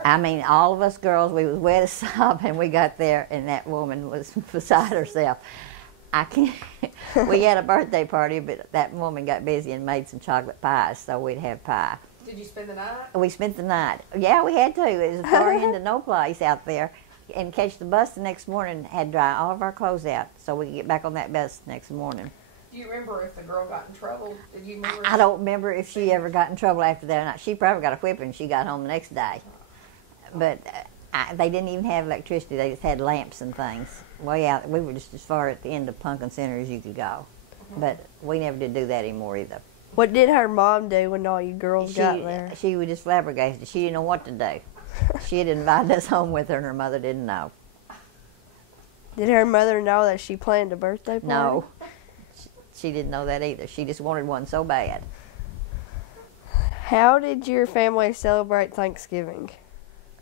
I mean, all of us girls, we was wet as sop, and we got there, and that woman was beside herself. We had a birthday party, but that woman got busy and made some chocolate pies, so we'd have pie. Did you spend the night? We spent the night. Yeah, we had to. It was far into no place out there. And catch the bus the next morning, had to dry all of our clothes out so we could get back on that bus the next morning. Do you remember if the girl got in trouble? Did you remember? I don't remember if she ever got in trouble after that or not. She probably got a whipping when she got home the next day. But they didn't even have electricity. They just had lamps and things way out. We were just as far at the end of Pumpkin Center as you could go. But we never did do that anymore either. What did her mom do when all you girls got there? She was just flabbergasted. She didn't know what to do. She had invited us home with her, and her mother didn't know. Did her mother know that she planned a birthday party? No, she didn't know that either. She just wanted one so bad. How did your family celebrate Thanksgiving?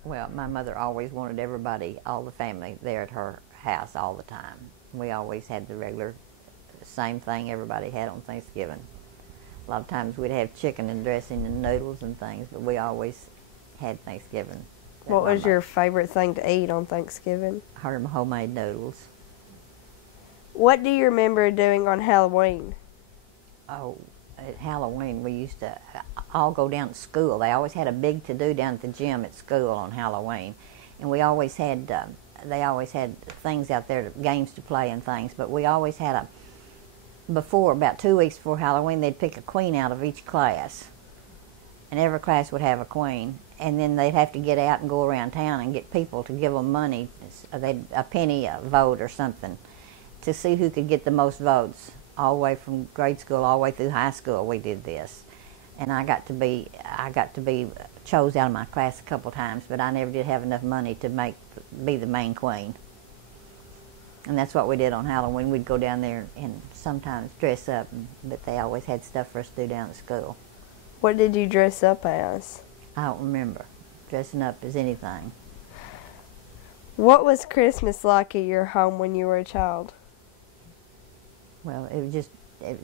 Well, my mother always wanted everybody, all the family, there at her house all the time. We always had the regular, same thing everybody had on Thanksgiving. A lot of times we'd have chicken and dressing and noodles and things, but we always had Thanksgiving. What was your favorite thing to eat on Thanksgiving? Her homemade noodles. What do you remember doing on Halloween? Oh, at Halloween, we used to all go down to school. They always had a big to-do down at the gym at school on Halloween. And we always had, they always had things out there, games to play and things. But we always had about 2 weeks before Halloween, they'd pick a queen out of each class. And every class would have a queen. And then they'd have to get out and go around town and get people to give them money, a penny a vote or something, to see who could get the most votes. All the way from grade school all the way through high school we did this. And I got to be chose out of my class a couple times, but I never did have enough money to be the main queen. And that's what we did on Halloween. We'd go down there and sometimes dress up, but they always had stuff for us to do down at school. What did you dress up as? I don't remember dressing up as anything. What was Christmas like at your home when you were a child? Well, it was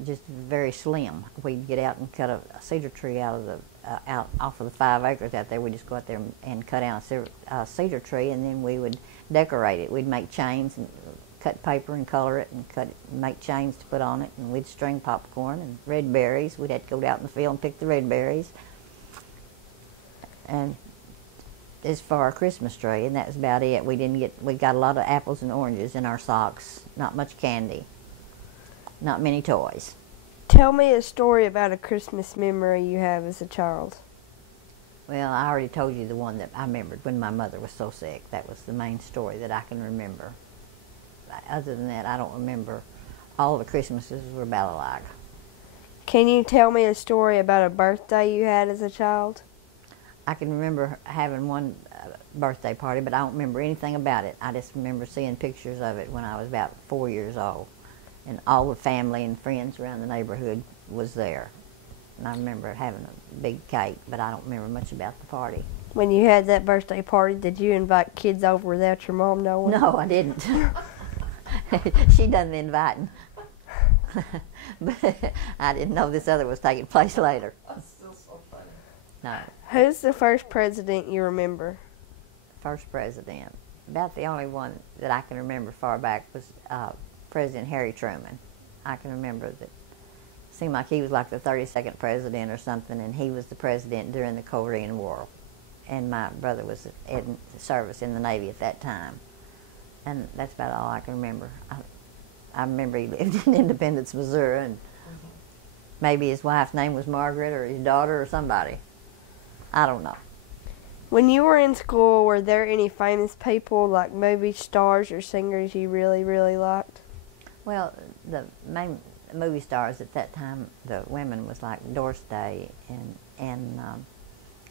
just very slim. We'd get out and cut a cedar tree out off of the 5 acres out there. We'd just go out there and cut down a cedar tree, and then we would decorate it. We'd make chains and cut paper and color it and make chains to put on it, and we'd string popcorn and red berries. We'd have to go out in the field and pick the red berries. And as for our Christmas tree, and that was about it. We got a lot of apples and oranges in our socks, not much candy. Not many toys. Tell me a story about a Christmas memory you have as a child. Well, I already told you the one that I remembered when my mother was so sick. That was the main story that I can remember. Other than that, I don't remember. All the Christmases were about alike. Can you tell me a story about a birthday you had as a child? I can remember having one birthday party, but I don't remember anything about it. I just remember seeing pictures of it when I was about 4 years old. And all the family and friends around the neighborhood was there. And I remember having a big cake, but I don't remember much about the party. When you had that birthday party, did you invite kids over without your mom knowing? No, I didn't. She done the inviting. But I didn't know this other was taking place later. That's still so funny. No. Who's the first president you remember? First president. About the only one that I can remember far back was President Harry Truman. I can remember that. Seemed like he was like the 32nd president or something, and he was the president during the Korean War. And my brother was in service in the Navy at that time. And that's about all I can remember. I remember he lived in Independence, Missouri, and maybe his wife's name was Margaret or his daughter or somebody. I don't know. When you were in school, were there any famous people like movie stars or singers you really, really liked? Well, the main movie stars at that time, the women, was like Doris Day and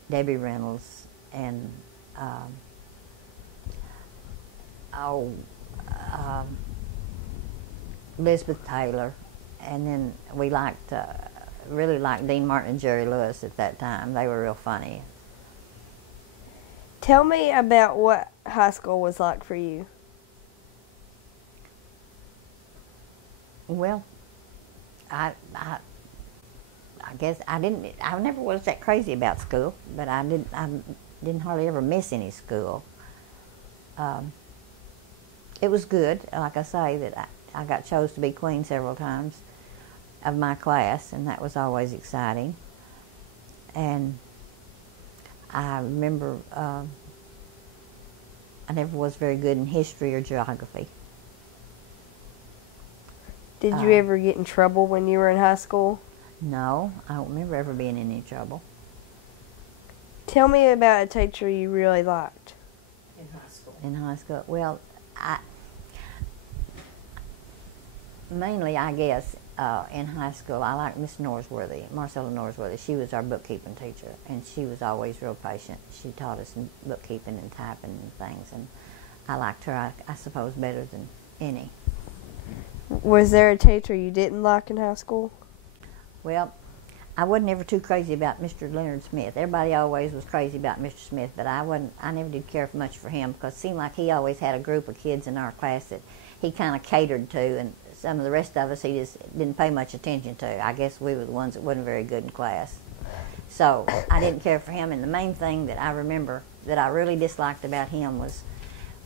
Debbie Reynolds and Elizabeth Taylor, and then we really liked Dean Martin and Jerry Lewis at that time. They were real funny. Tell me about what high school was like for you. Well, I guess I never was that crazy about school, but I didn't hardly ever miss any school. It was good, like I say, that I got chose to be queen several times of my class, and that was always exciting. And I remember I never was very good in history or geography. Did you ever get in trouble when you were in high school? No, I don't remember ever being in any trouble. Tell me about a teacher you really liked. In high school. In high school, well, mainly I guess in high school I liked Miss Norsworthy, Marcella Norsworthy. She was our bookkeeping teacher, and she was always real patient. She taught us bookkeeping and typing and things, and I liked her, I suppose, better than any. Was there a teacher you didn't like in high school? Well, I wasn't ever too crazy about Mr. Leonard Smith. Everybody always was crazy about Mr. Smith, but I never did care much for him, because it seemed like he always had a group of kids in our class that he kind of catered to, and some of the rest of us he just didn't pay much attention to. I guess we were the ones that wasn't very good in class. So I didn't care for him, and the main thing that I remember that I really disliked about him was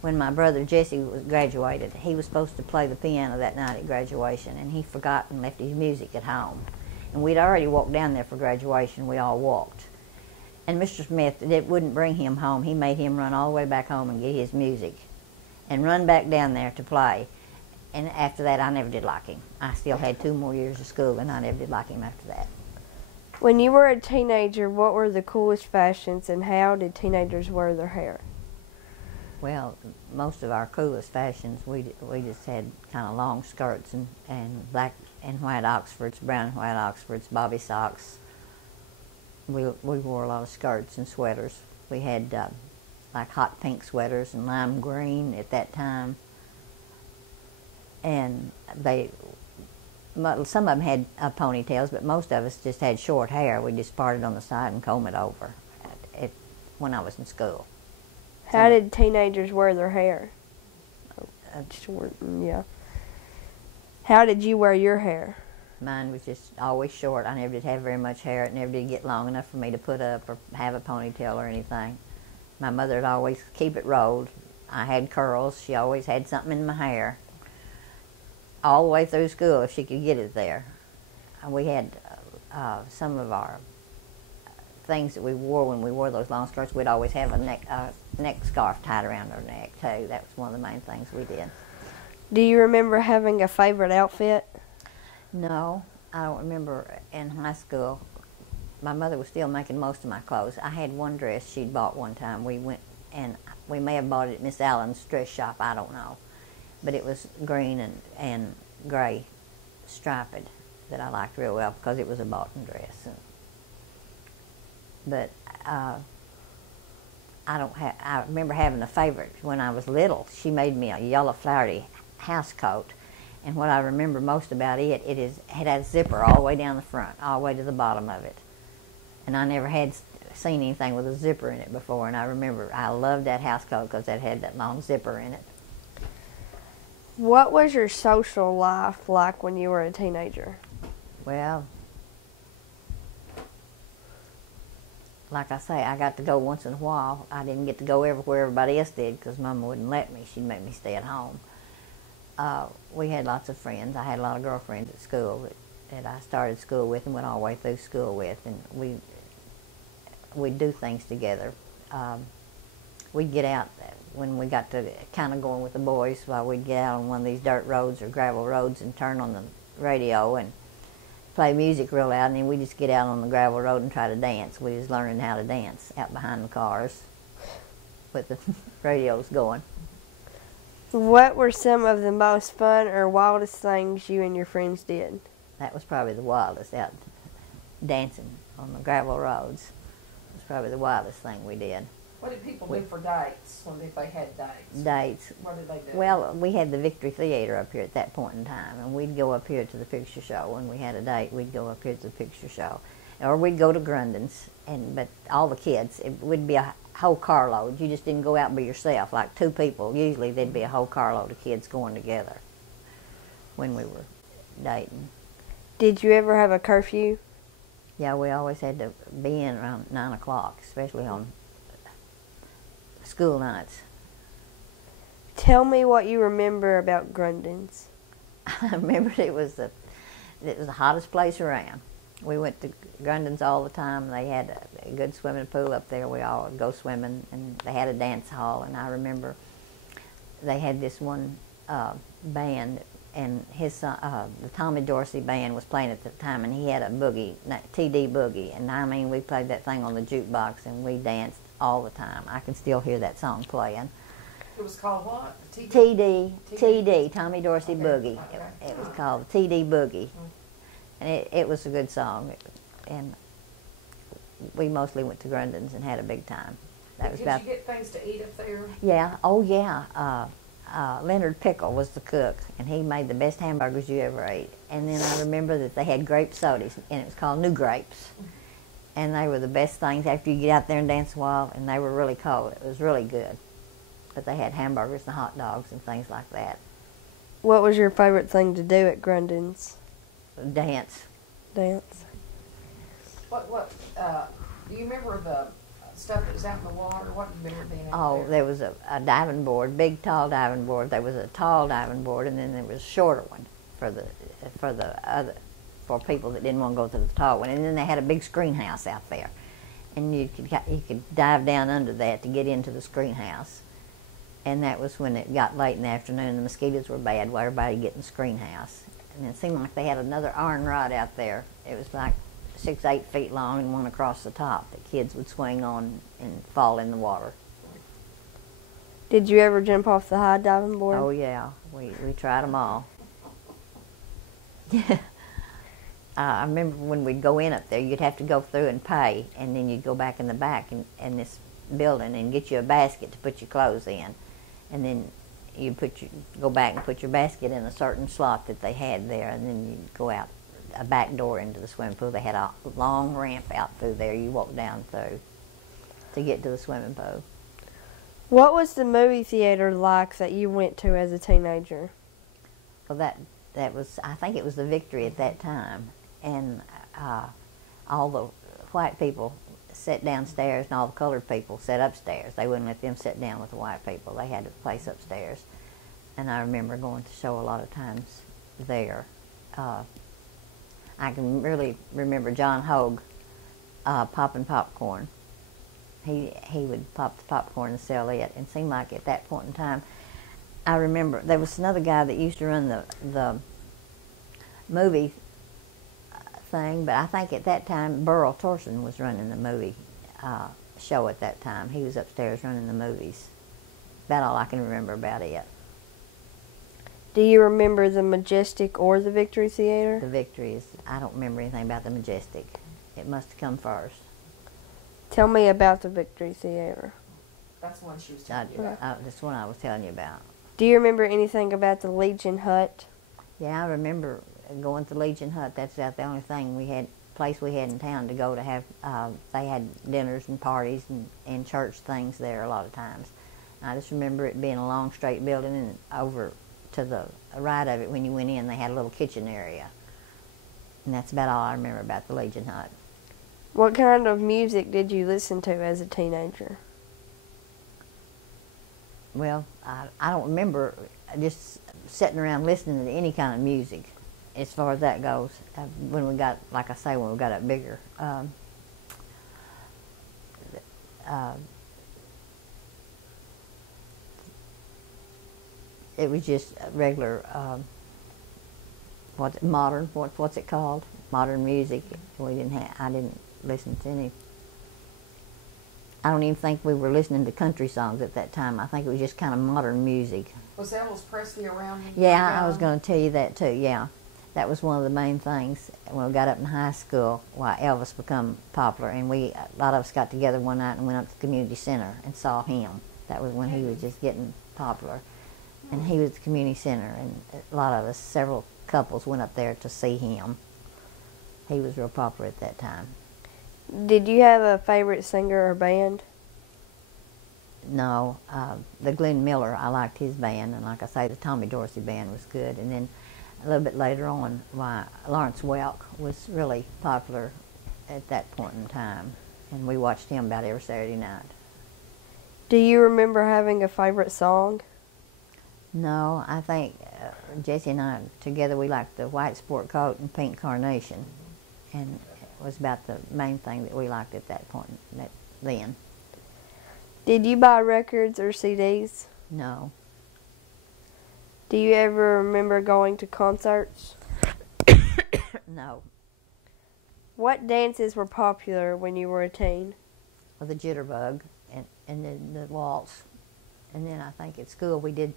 when my brother Jesse was graduated. He was supposed to play the piano that night at graduation, and he forgot and left his music at home. And we'd already walked down there for graduation. We all walked. And Mr. Smith, it wouldn't bring him home. He made him run all the way back home and get his music and run back down there to play. And after that, I never did like him. I still had 2 more years of school, and I never did like him after that. When you were a teenager, what were the coolest fashions and how did teenagers wear their hair? Well, most of our coolest fashions, we just had kind of long skirts and black and white Oxfords, brown and white Oxfords, bobby socks. We wore a lot of skirts and sweaters. We had like hot pink sweaters and lime green at that time. And some of them had ponytails, but most of us just had short hair. We just parted on the side and comb it over when I was in school. How did teenagers wear their hair? Short, yeah. How did you wear your hair? Mine was just always short. I never did have very much hair. It never did get long enough for me to put up or have a ponytail or anything. My mother would always keep it rolled. I had curls. She always had something in my hair. All the way through school, if she could get it there. We had some of our things that we wore when we wore those long skirts. We'd always have a neck scarf tied around our neck, too. That was one of the main things we did. Do you remember having a favorite outfit? No, I don't remember. In high school, my mother was still making most of my clothes. I had one dress she'd bought one time. We went, and we may have bought it at Miss Allen's dress shop, I don't know. But it was green and gray striped that I liked real well because it was a bottom dress. But I remember having a favorite when I was little. She made me a yellow flowery house coat, and what I remember most about it had a zipper all the way down the front, all the way to the bottom of it. And I never had seen anything with a zipper in it before, and I remember I loved that house coat because it had that long zipper in it. What was your social life like when you were a teenager? Well, like I say, I got to go once in a while. I didn't get to go everywhere everybody else did because Mama wouldn't let me. She'd make me stay at home. We had lots of friends. I had a lot of girlfriends at school that I started school with and went all the way through school with, and we'd do things together. We'd get out when we got to kind of going with the boys. We'd get out on one of these dirt roads or gravel roads and turn on the radio and play music real loud, and then we'd just get out on the gravel road and try to dance. We was learning how to dance out behind the cars with the radios going. What were some of the most fun or wildest things you and your friends did? That was probably the wildest, out dancing on the gravel roads. It was probably the wildest thing we did. What did people do for dates if they had dates? Dates. What did they do? Well, we had the Victory Theater up here at that point in time, and we'd go up here to the picture show. When we had a date, we'd go up here to the picture show. Or we'd go to Grundon's, but all the kids, it would be a whole carload. You just didn't go out by yourself, like 2 people. Usually there'd be a whole carload of kids going together when we were dating. Did you ever have a curfew? Yeah, we always had to be in around 9 o'clock, especially on school nights. Tell me what you remember about Grundon's. I remember it was the hottest place around. We went to Grundon's all the time. They had a good swimming pool up there. We all would go swimming, and they had a dance hall. And I remember they had this one band, and the Tommy Dorsey band was playing at the time, and he had a boogie, TD boogie, and I mean, we played that thing on the jukebox, and we danced all the time. I can still hear that song playing. It was called what? TD, Tommy Dorsey Boogie. Okay. It was called TD Boogie. And it was a good song. And we mostly went to Grundon's and had a big time. Did you get things to eat up there? Yeah. Oh, yeah. Leonard Pickle was the cook, and he made the best hamburgers you ever ate. And then I remember that they had grape sodas, and it was called New Grapes. And they were the best things after you get out there and dance a while, and they were really cold. It was really good. But they had hamburgers and hot dogs and things like that. What was your favorite thing to do at Grundon's? Dance. Dance. Do you remember the stuff that was out in the water? What do you remember being out there? There was a diving board, big tall diving board. There was a tall diving board, and then there was a shorter one for the for people that didn't want to go to the tall one. And then they had a big screen house out there, and you could dive down under that to get into the screen house. And that was when it got late in the afternoon. The mosquitoes were bad. Well, everybody get in the screen house, and it seemed like they had another iron rod out there. It was like 6, 8 feet long and one across the top that kids would swing on and fall in the water. Did you ever jump off the high diving board? Oh yeah, we tried them all. Yeah. I remember when we'd go in up there, you'd have to go through and pay, and then you'd go back in the back in this building and get you a basket to put your clothes in, and then you go back and put your basket in a certain slot that they had there, and then you'd go out a back door into the swimming pool. They had a long ramp out through there you walk down through to get to the swimming pool. What was the movie theater like that you went to as a teenager? Well, that was, I think it was the Victory at that time, and all the white people sat downstairs and all the colored people sat upstairs. They wouldn't let them sit down with the white people. They had a place upstairs, and I remember going to show a lot of times there. I can really remember John Hogue popping popcorn. He would pop the popcorn and sell it. And it seemed like at that point in time, I remember there was another guy that used to run the movie thing, but I think at that time Burl Torson was running the movie show at that time. He was upstairs running the movies. About all I can remember about it. Do you remember the Majestic or the Victory Theater? The Victory is, I don't remember anything about the Majestic. It must have come first. Tell me about the Victory Theater. That's the one she was telling you about. That's one I was telling you about. Do you remember anything about the Legion Hut? Yeah, I remember going to Legion Hut. That's about the only place we had in town to go to have. They had dinners and parties and church things there a lot of times. I just remember it being a long, straight building, and over to the right of it, when you went in, they had a little kitchen area. And that's about all I remember about the Legion Hut. What kind of music did you listen to as a teenager? Well, I don't remember just sitting around listening to any kind of music as far as that goes. When we got, like I say, when we got up bigger. It was just regular, what's it called? Modern music. I didn't listen to any. I don't even think we were listening to country songs at that time. I think it was just kind of modern music. Was Elvis Presley around? Yeah, I was going to tell you that too, yeah. That was one of the main things. When we got up in high school, why Elvis became popular, and a lot of us got together one night and went up to the community center and saw him. That was when he was just getting popular. And he was at the community center, and a lot of us, several couples, went up there to see him. He was real popular at that time. Did you have a favorite singer or band? No, the Glenn Miller, I liked his band, and like I say, the Tommy Dorsey band was good. And then a little bit later on, Lawrence Welk was really popular at that point in time, and we watched him about every Saturday night. Do you remember having a favorite song? No, I think Jessie and I together, we liked the White Sport Coat and Pink Carnation, and it was about the main thing that we liked at that point then. Did you buy records or CDs? No. Do you ever remember going to concerts? No. What dances were popular when you were a teen? Well, the jitterbug and then the waltz, and then I think at school we did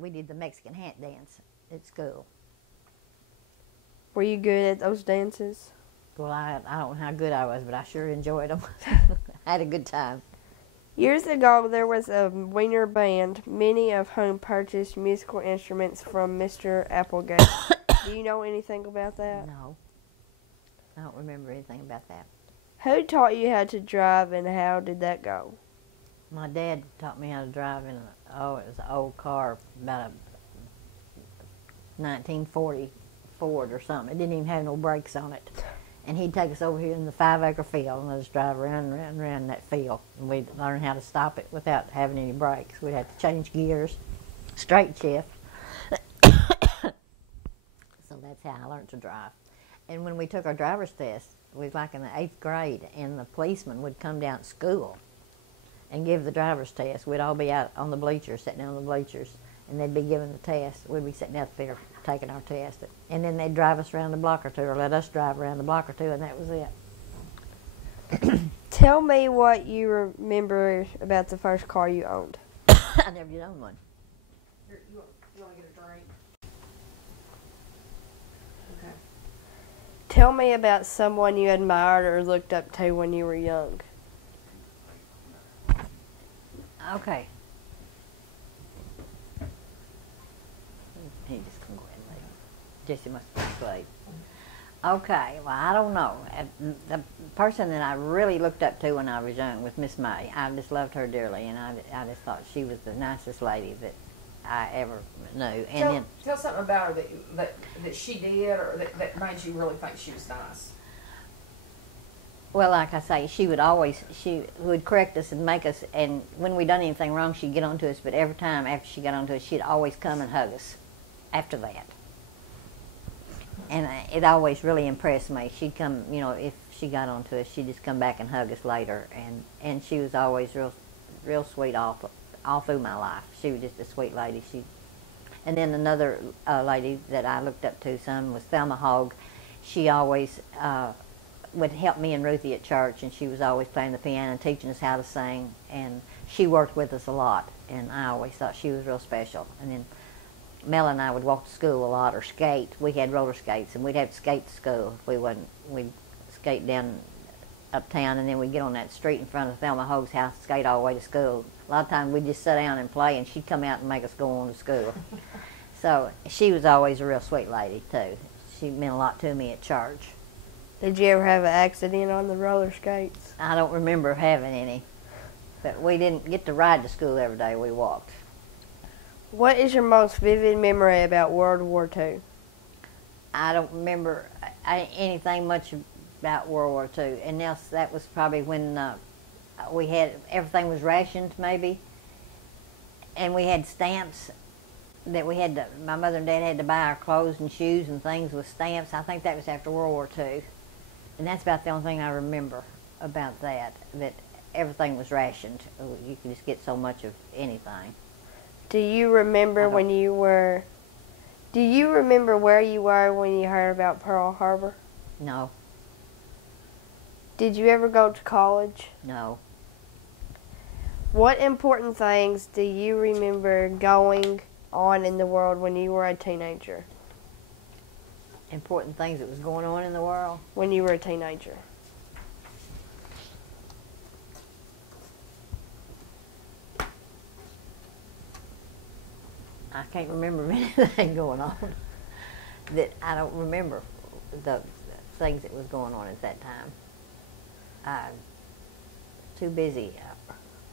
we did the Mexican hat dance at school. Were you good at those dances? Well, I don't know how good I was, but I sure enjoyed them. I had a good time. Years ago, there was a Wiener band, many of whom purchased musical instruments from Mr. Applegate. Do you know anything about that? No. I don't remember anything about that. Who taught you how to drive, and how did that go? My dad taught me how to drive in it was an old car, about a 1940 Ford or something. It didn't even have no brakes on it. And he'd take us over here in the 5-acre field and let us drive around and around and around that field. And we'd learn how to stop it without having any brakes. We'd have to change gears, straight shift. So That's how I learned to drive. And when we took our driver's test, we was like in the 8th grade, and the policeman would come down to school and give the driver's test. We'd all be out on the bleachers, sitting on the bleachers, and they'd be giving the test. We'd be sitting out there taking our test. And then they'd drive us around the block or two, or let us drive around the block or two, and that was it. Tell me what you remember about the first car you owned. I never did own one. You want to get a drink? Okay. Tell me about someone you admired or looked up to when you were young. Okay. He just come go ahead and leave. Jesse must be asleep. Okay, well, I don't know. The person that I really looked up to when I was young was Miss May. I just loved her dearly, and I just thought she was the nicest lady that I ever knew. And tell something about her that she did, or that made you really think she was nice. well, like I say, she would correct us and make us, and when we done anything wrong, she'd get on to us, but every time after she got on to us, she'd always come and hug us after that. And it always really impressed me. She'd come, if she got on to us, she'd just come back and hug us later. And she was always real sweet all through my life. She was just a sweet lady. And then another lady that I looked up to some was Thelma Hogg. She always would help me and Ruthie at church, and she was always playing the piano and teaching us how to sing. And she worked with us a lot, and I always thought she was real special. And then Mel and I would walk to school a lot or skate. We had roller skates, and we'd have to skate to school. If we wasn't, we'd skate down uptown, and then we'd get on that street in front of Thelma Hogg's house and skate all the way to school. A lot of times we'd just sit down and play, and she'd come out and make us go on to school. So she was always a real sweet lady, too. She meant a lot to me at church. Did you ever have an accident on the roller skates? I don't remember having any, but we didn't get to ride to school every day. We walked. What is your most vivid memory about World War II? I don't remember anything much about World War II, and that was probably when we had, everything was rationed maybe, and we had stamps that we had to, my mother and dad had to buy our clothes and shoes and things with stamps. I think that was after World War II, and that's about the only thing I remember about that everything was rationed. You could just get so much of anything. Do you remember Do you remember where you were when you heard about Pearl Harbor? No. Did you ever go to college? No. What important things do you remember going on in the world when you were a teenager? Important things that was going on in the world? When you were a teenager. I can't remember anything going on. That I don't remember the things that was going on at that time. I'm too busy,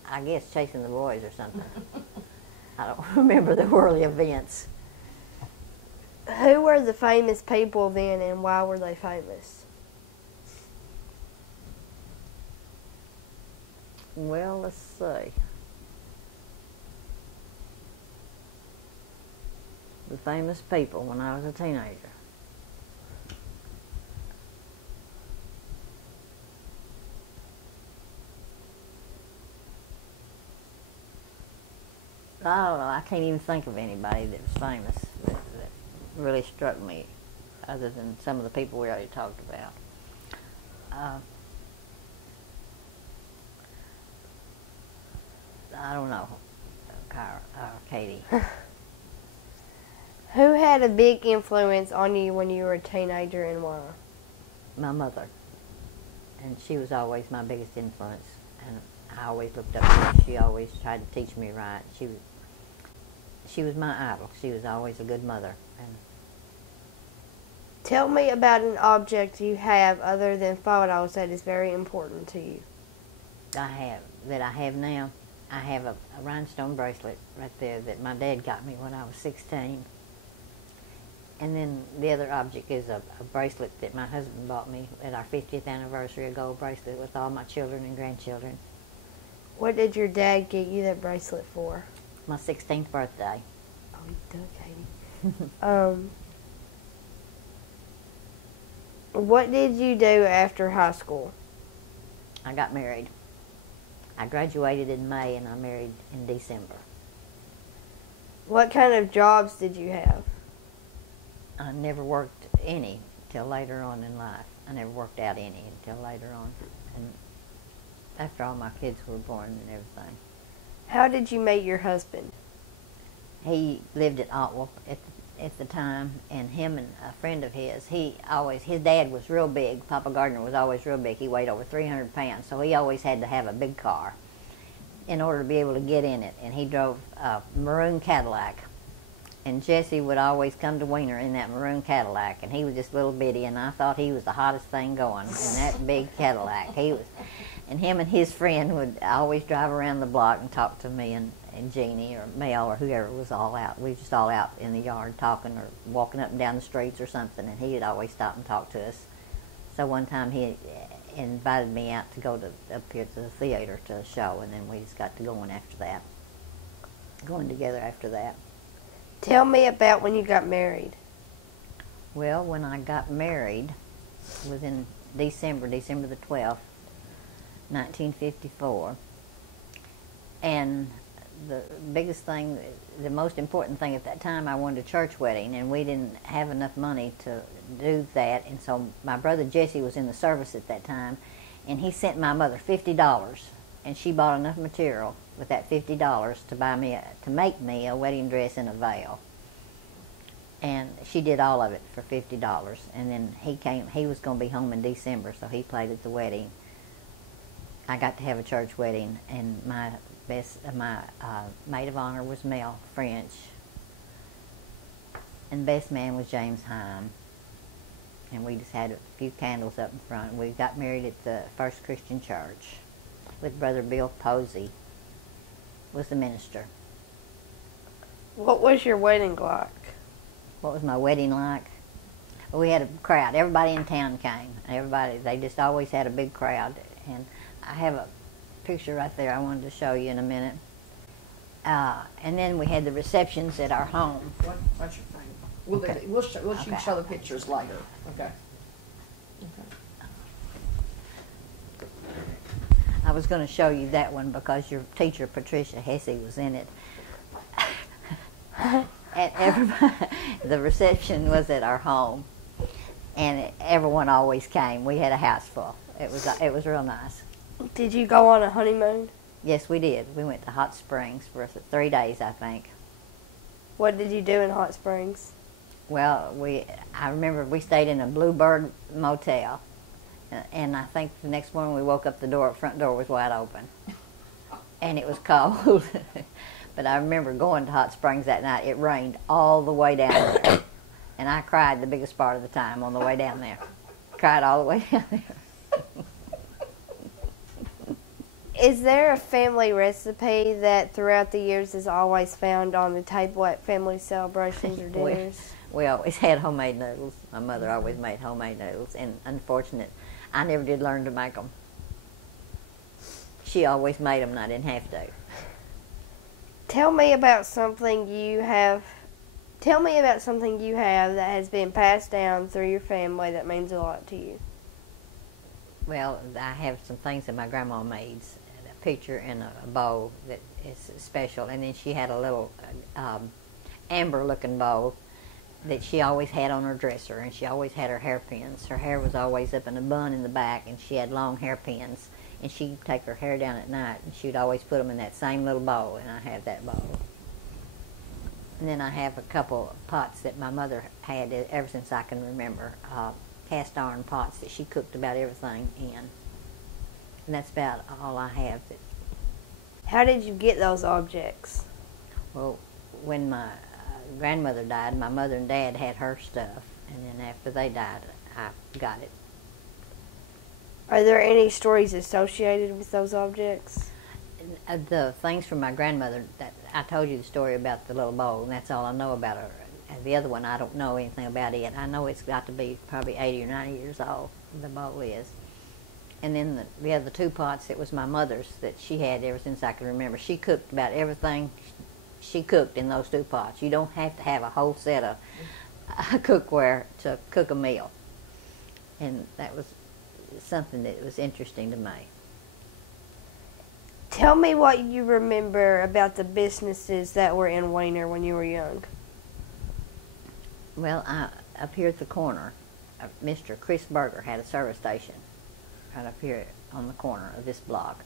I guess, chasing the boys or something. I don't remember the worldly events. Who were the famous people then, and why were they famous? Well, let's see. The famous people when I was a teenager. I don't know. I can't even think of anybody that was famous that really struck me, other than some of the people we already talked about. I don't know, Katie. Who had a big influence on you when you were a teenager, and why? My mother. And she was always my biggest influence. And I always looked up to her. She always tried to teach me right. She was my idol. She was always a good mother. And tell me about an object you have other than photos that is very important to you. I have now. I have a rhinestone bracelet right there that my dad got me when I was 16. And then the other object is a bracelet that my husband bought me at our 50th anniversary, a gold bracelet with all my children and grandchildren. What did your dad get you that bracelet for? My 16th birthday. Oh, you done, Katie. What did you do after high school? I got married. I graduated in May and I married in December. What kind of jobs did you have? I never worked any till later on in life. I never worked out any until later on. And after all my kids were born and everything. How did you meet your husband? He lived at Otwell at the time, and him and a friend of his, his dad was real big. Papa Gardner was always real big. He weighed over 300 pounds, so he always had to have a big car in order to be able to get in it. And he drove a maroon Cadillac. And Jesse would always come to Wiener in that maroon Cadillac, and he was just little bitty, and I thought he was the hottest thing going in that big Cadillac. And him and his friend would always drive around the block and talk to me and Jeannie or Mel or whoever was all out. We were just all out in the yard talking or walking up and down the streets or something, and he would always stop and talk to us. So one time he invited me out to go up here to the theater to a show, and then we just got to going together after that. Tell me about when you got married. Well, when I got married, it was in December the 12th, 1954. And the biggest thing, the most important thing at that time, I wanted a church wedding, and we didn't have enough money to do that. And so my brother Jesse was in the service at that time, and he sent my mother $50, and she bought enough material with that $50 to make me a wedding dress and a veil. And she did all of it for $50. And then he was going to be home in December, so he played at the wedding. I got to have a church wedding, and my maid of honor was Mel French, and best man was James Heim. And we just had a few candles up in front. We got married at the First Christian Church with Brother Bill Posey was the minister. What was your wedding like? What was my wedding like? Well, we had a crowd. Everybody in town came. They just always had a big crowd. And I have a picture right there I wanted to show you in a minute. And then we had the receptions at our home. What's your thing? We'll show the pictures later. Okay. I was going to show you that one because your teacher, Patricia Hesse, was in it. And everybody, the reception was at our home, and everyone always came. We had a house full. It was real nice. Did you go on a honeymoon? Yes, we did. We went to Hot Springs for 3 days, I think. What did you do in Hot Springs? Well, I remember we stayed in a Bluebird motel, and I think the next morning we woke up, the front door was wide open, and it was cold. But I remember going to Hot Springs that night. It rained all the way down there, and I cried the biggest part of the time on the way down there. Cried all the way down there. Is there a family recipe that throughout the years is always found on the table at family celebrations or dinners? We always had homemade noodles. My mother always made homemade noodles, and unfortunate, I never did learn to make them. She always made them, and I didn't have to. Tell me about something you have that has been passed down through your family that means a lot to you. Well, I have some things that my grandma made, a picture and a bowl that is special, and then she had a little amber-looking bowl that she always had on her dresser, and she always had her hairpins. Her hair was always up in a bun in the back, and she had long hairpins. And she'd take her hair down at night, and she'd always put them in that same little bowl, and I have that bowl. And then I have a couple of pots that my mother had ever since I can remember, cast iron pots that she cooked about everything in. And that's about all I have. How did you get those objects? Well, when my grandmother died, my mother and dad had her stuff, and then after they died, I got it. Are there any stories associated with those objects? The things from my grandmother, that I told you the story about the little bowl, and that's all I know about her. The other one, I don't know anything about it. I know it's got to be probably 80 or 90 years old, the bowl is. And then the other two pots, it was my mother's that she had ever since I can remember. She cooked about everything she cooked in those two pots. You don't have to have a whole set of cookware to cook a meal. And that was something that was interesting to me. Tell me what you remember about the businesses that were in Weiner when you were young. Well, up here at the corner, Mr. Chris Berger had a service station right up here on the corner of this block.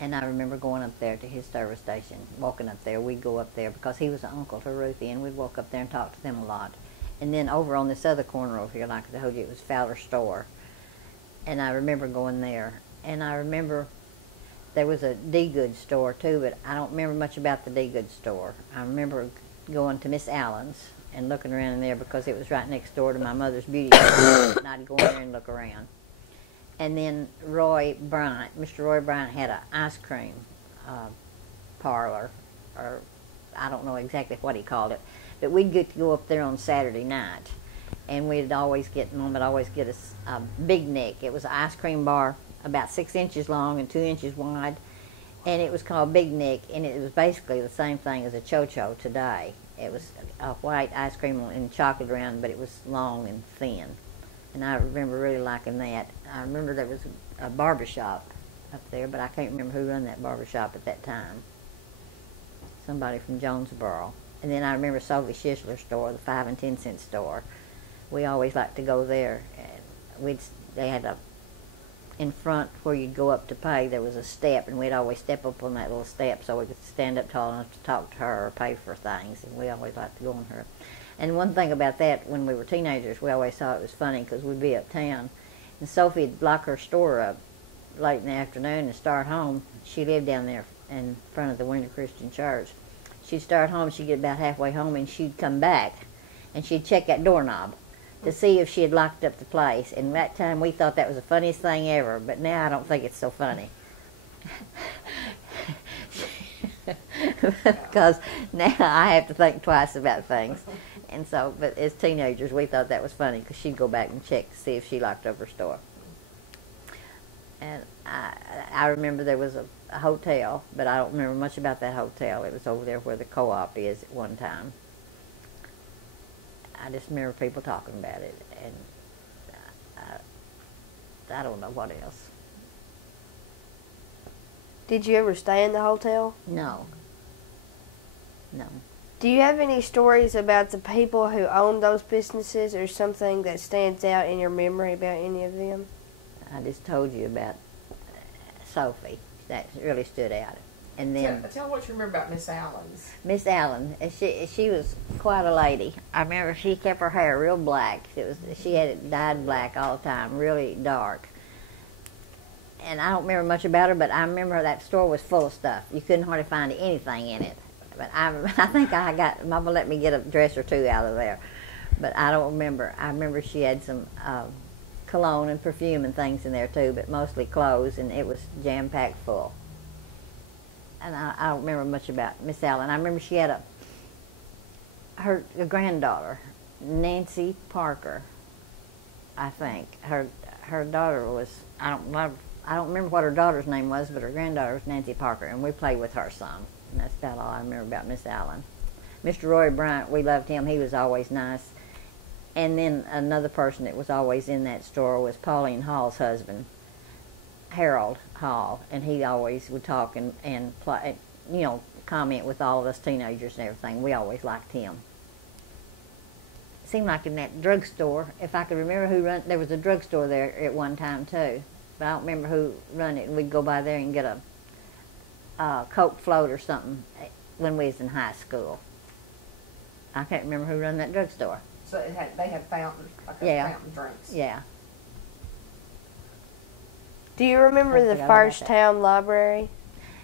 And I remember going up there to his service station, walking up there. We'd go up there because he was an uncle to Ruthie, and we'd walk up there and talk to them a lot. And then over on this other corner over here, like I told you, it was Fowler's store. And I remember going there. And I remember there was a D-Goods store too, but I don't remember much about the D-Goods store. I remember going to Miss Allen's and looking around in there because it was right next door to my mother's beauty shop, and I'd go in there and look around. And then Roy Bryant, Mr. Roy Bryant had an ice cream parlor, or I don't know exactly what he called it, but we'd get to go up there on Saturday night, and we'd always get, Mom would always get us a Big Nick. It was an ice cream bar about 6 inches long and 2 inches wide, and it was called Big Nick, and it was basically the same thing as a Cho-Cho today. It was a white ice cream and chocolate around, but it was long and thin. And I remember really liking that. I remember there was a barber shop up there, but I can't remember who run that barber shop at that time. Somebody from Jonesboro. And then I remember Sophie Schisler's store, the 5 and 10 cent store. We always liked to go there. And they had in front where you'd go up to pay, there was a step, and we'd always step up on that little step so we could stand up tall enough to talk to her or pay for things. And we always liked to go on her. And one thing about that, when we were teenagers, we always thought it was funny because we'd be uptown, and Sophie would lock her store up late in the afternoon and start home. She lived down there in front of the Winter Christian Church. She'd start home, she'd get about halfway home, and she'd come back, and she'd check that doorknob to see if she had locked up the place. And that time we thought that was the funniest thing ever, but now I don't think it's so funny. Because now I have to think twice about things. And so, but as teenagers, we thought that was funny because she'd go back and check to see if she locked up her store. And I remember there was a hotel, but I don't remember much about that hotel. It was over there where the co-op is at one time. I just remember people talking about it, and I don't know what else. Did you ever stay in the hotel? No. Do you have any stories about the people who owned those businesses, or something that stands out in your memory about any of them? I just told you about Sophie. That really stood out. And then tell what you remember about Miss Allen's. Miss Allen, she was quite a lady. I remember she kept her hair real black. She had it dyed black all the time, really dark. And I don't remember much about her, but I remember that store was full of stuff. You couldn't hardly find anything in it. But I think Mama let me get a dress or two out of there. But I don't remember. I remember she had some cologne and perfume and things in there too, but mostly clothes, and it was jam-packed full. And I don't remember much about Miss Allen. I remember she had a granddaughter, Nancy Parker, I think. Her daughter was, I don't remember what her daughter's name was, but her granddaughter was Nancy Parker, and we played with her some. And that's about all I remember about Miss Allen. Mr. Roy Bryant, we loved him. He was always nice. And then another person that was always in that store was Pauline Hall's husband, Harold Hall, and he always would talk and play, comment with all of us teenagers and everything. We always liked him. It seemed like in that drugstore, if I could remember who run, there was a drugstore there at one time too, but I don't remember who run it. And we'd go by there and get a Coke float or something when we was in high school. I can't remember who run that drugstore. So they had fountain, like fountain drinks. Yeah. Do you remember the first town library?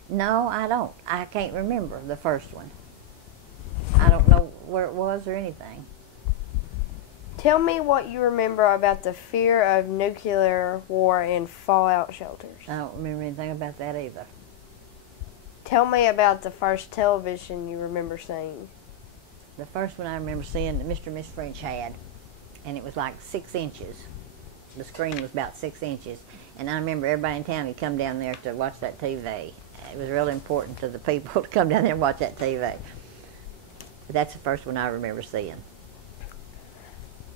No, I don't. I can't remember the first one. I don't know where it was or anything. Tell me what you remember about the fear of nuclear war and fallout shelters. I don't remember anything about that either. Tell me about the first television you remember seeing. The first one I remember seeing that Mr. and Miss French had, and it was like 6 inches. The screen was about 6 inches. And I remember everybody in town would come down there to watch that TV. It was really important to the people to come down there and watch that TV. But that's the first one I remember seeing.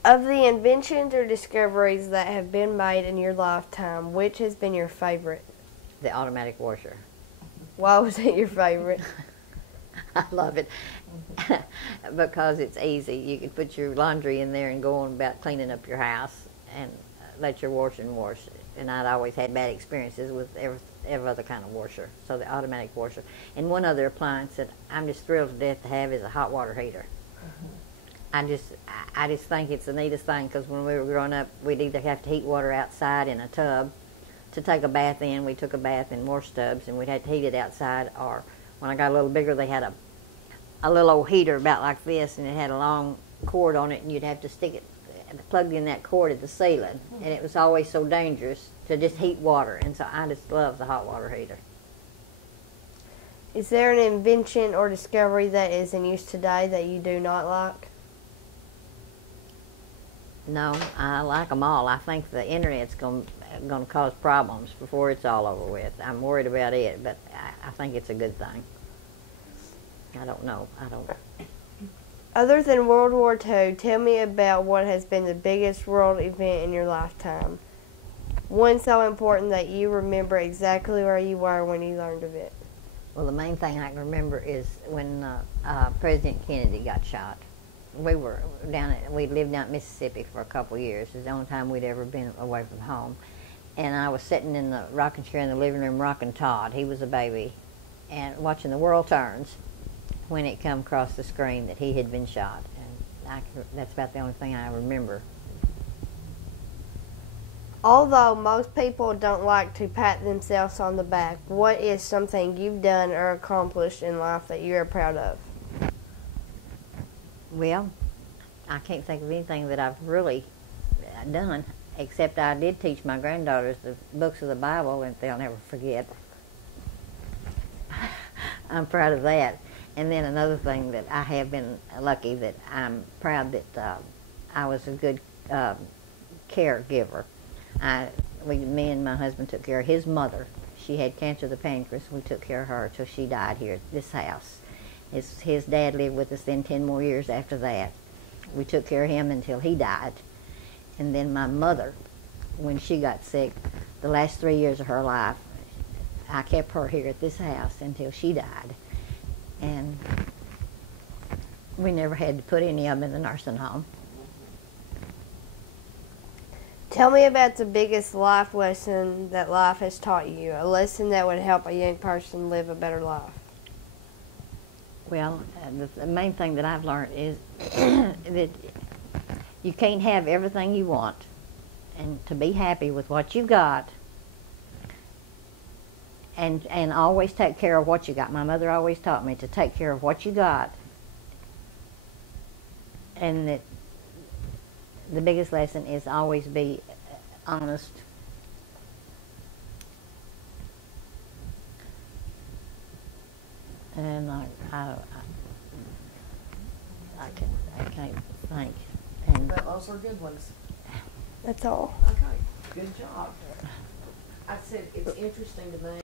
Of the inventions or discoveries that have been made in your lifetime, which has been your favorite? The automatic washer. Why was it your favorite? I love it because it's easy. You can put your laundry in there and go on about cleaning up your house and let your washer and wash. And I'd always had bad experiences with every other kind of washer, so the automatic washer. And one other appliance that I'm just thrilled to death to have is a hot water heater. I just think it's the neatest thing, because when we were growing up, we'd either have to heat water outside in a tub to take a bath in. We took a bath in wash tubs, and we'd have to heat it outside. Or when I got a little bigger, they had a little old heater about like this, and it had a long cord on it, and you'd have to stick it, plugged in that cord at the ceiling. And it was always so dangerous to just heat water, and so I just love the hot water heater. Is there an invention or discovery that is in use today that you do not like? No, I like them all. I think the internet's going to cause problems before it's all over with. I'm worried about it, but I think it's a good thing. I don't know. Other than World War II, tell me about what has been the biggest world event in your lifetime. One so important that you remember exactly where you were when you learned of it. Well, the main thing I can remember is when President Kennedy got shot. We lived down in Mississippi for a couple of years. It was the only time we'd ever been away from home. And I was sitting in the rocking chair in the living room rocking Todd. He was a baby. And watching the world turns when it come across the screen that he had been shot. And that's about the only thing I remember. Although most people don't like to pat themselves on the back, what is something you've done or accomplished in life that you are proud of? Well, I can't think of anything that I've really done, except I did teach my granddaughters the books of the Bible, and they'll never forget. I'm proud of that. And then another thing that I have been lucky, that I'm proud that I was a good caregiver. Me and my husband took care of his mother. She had cancer of the pancreas. We took care of her until she died here at this house. His dad lived with us then 10 more years after that. We took care of him until he died. And then my mother, when she got sick, the last 3 years of her life, I kept her here at this house until she died. And we never had to put any of them in the nursing home. Tell me about the biggest life lesson that life has taught you, a lesson that would help a young person live a better life. Well, the main thing that I've learned is that you can't have everything you want, and to be happy with what you've got, and always take care of what you got. My mother always taught me to take care of what you got, and that the biggest lesson is always be honest. And I can't think. And But those are good ones. That's all. Okay, good job. I said it's interesting to me.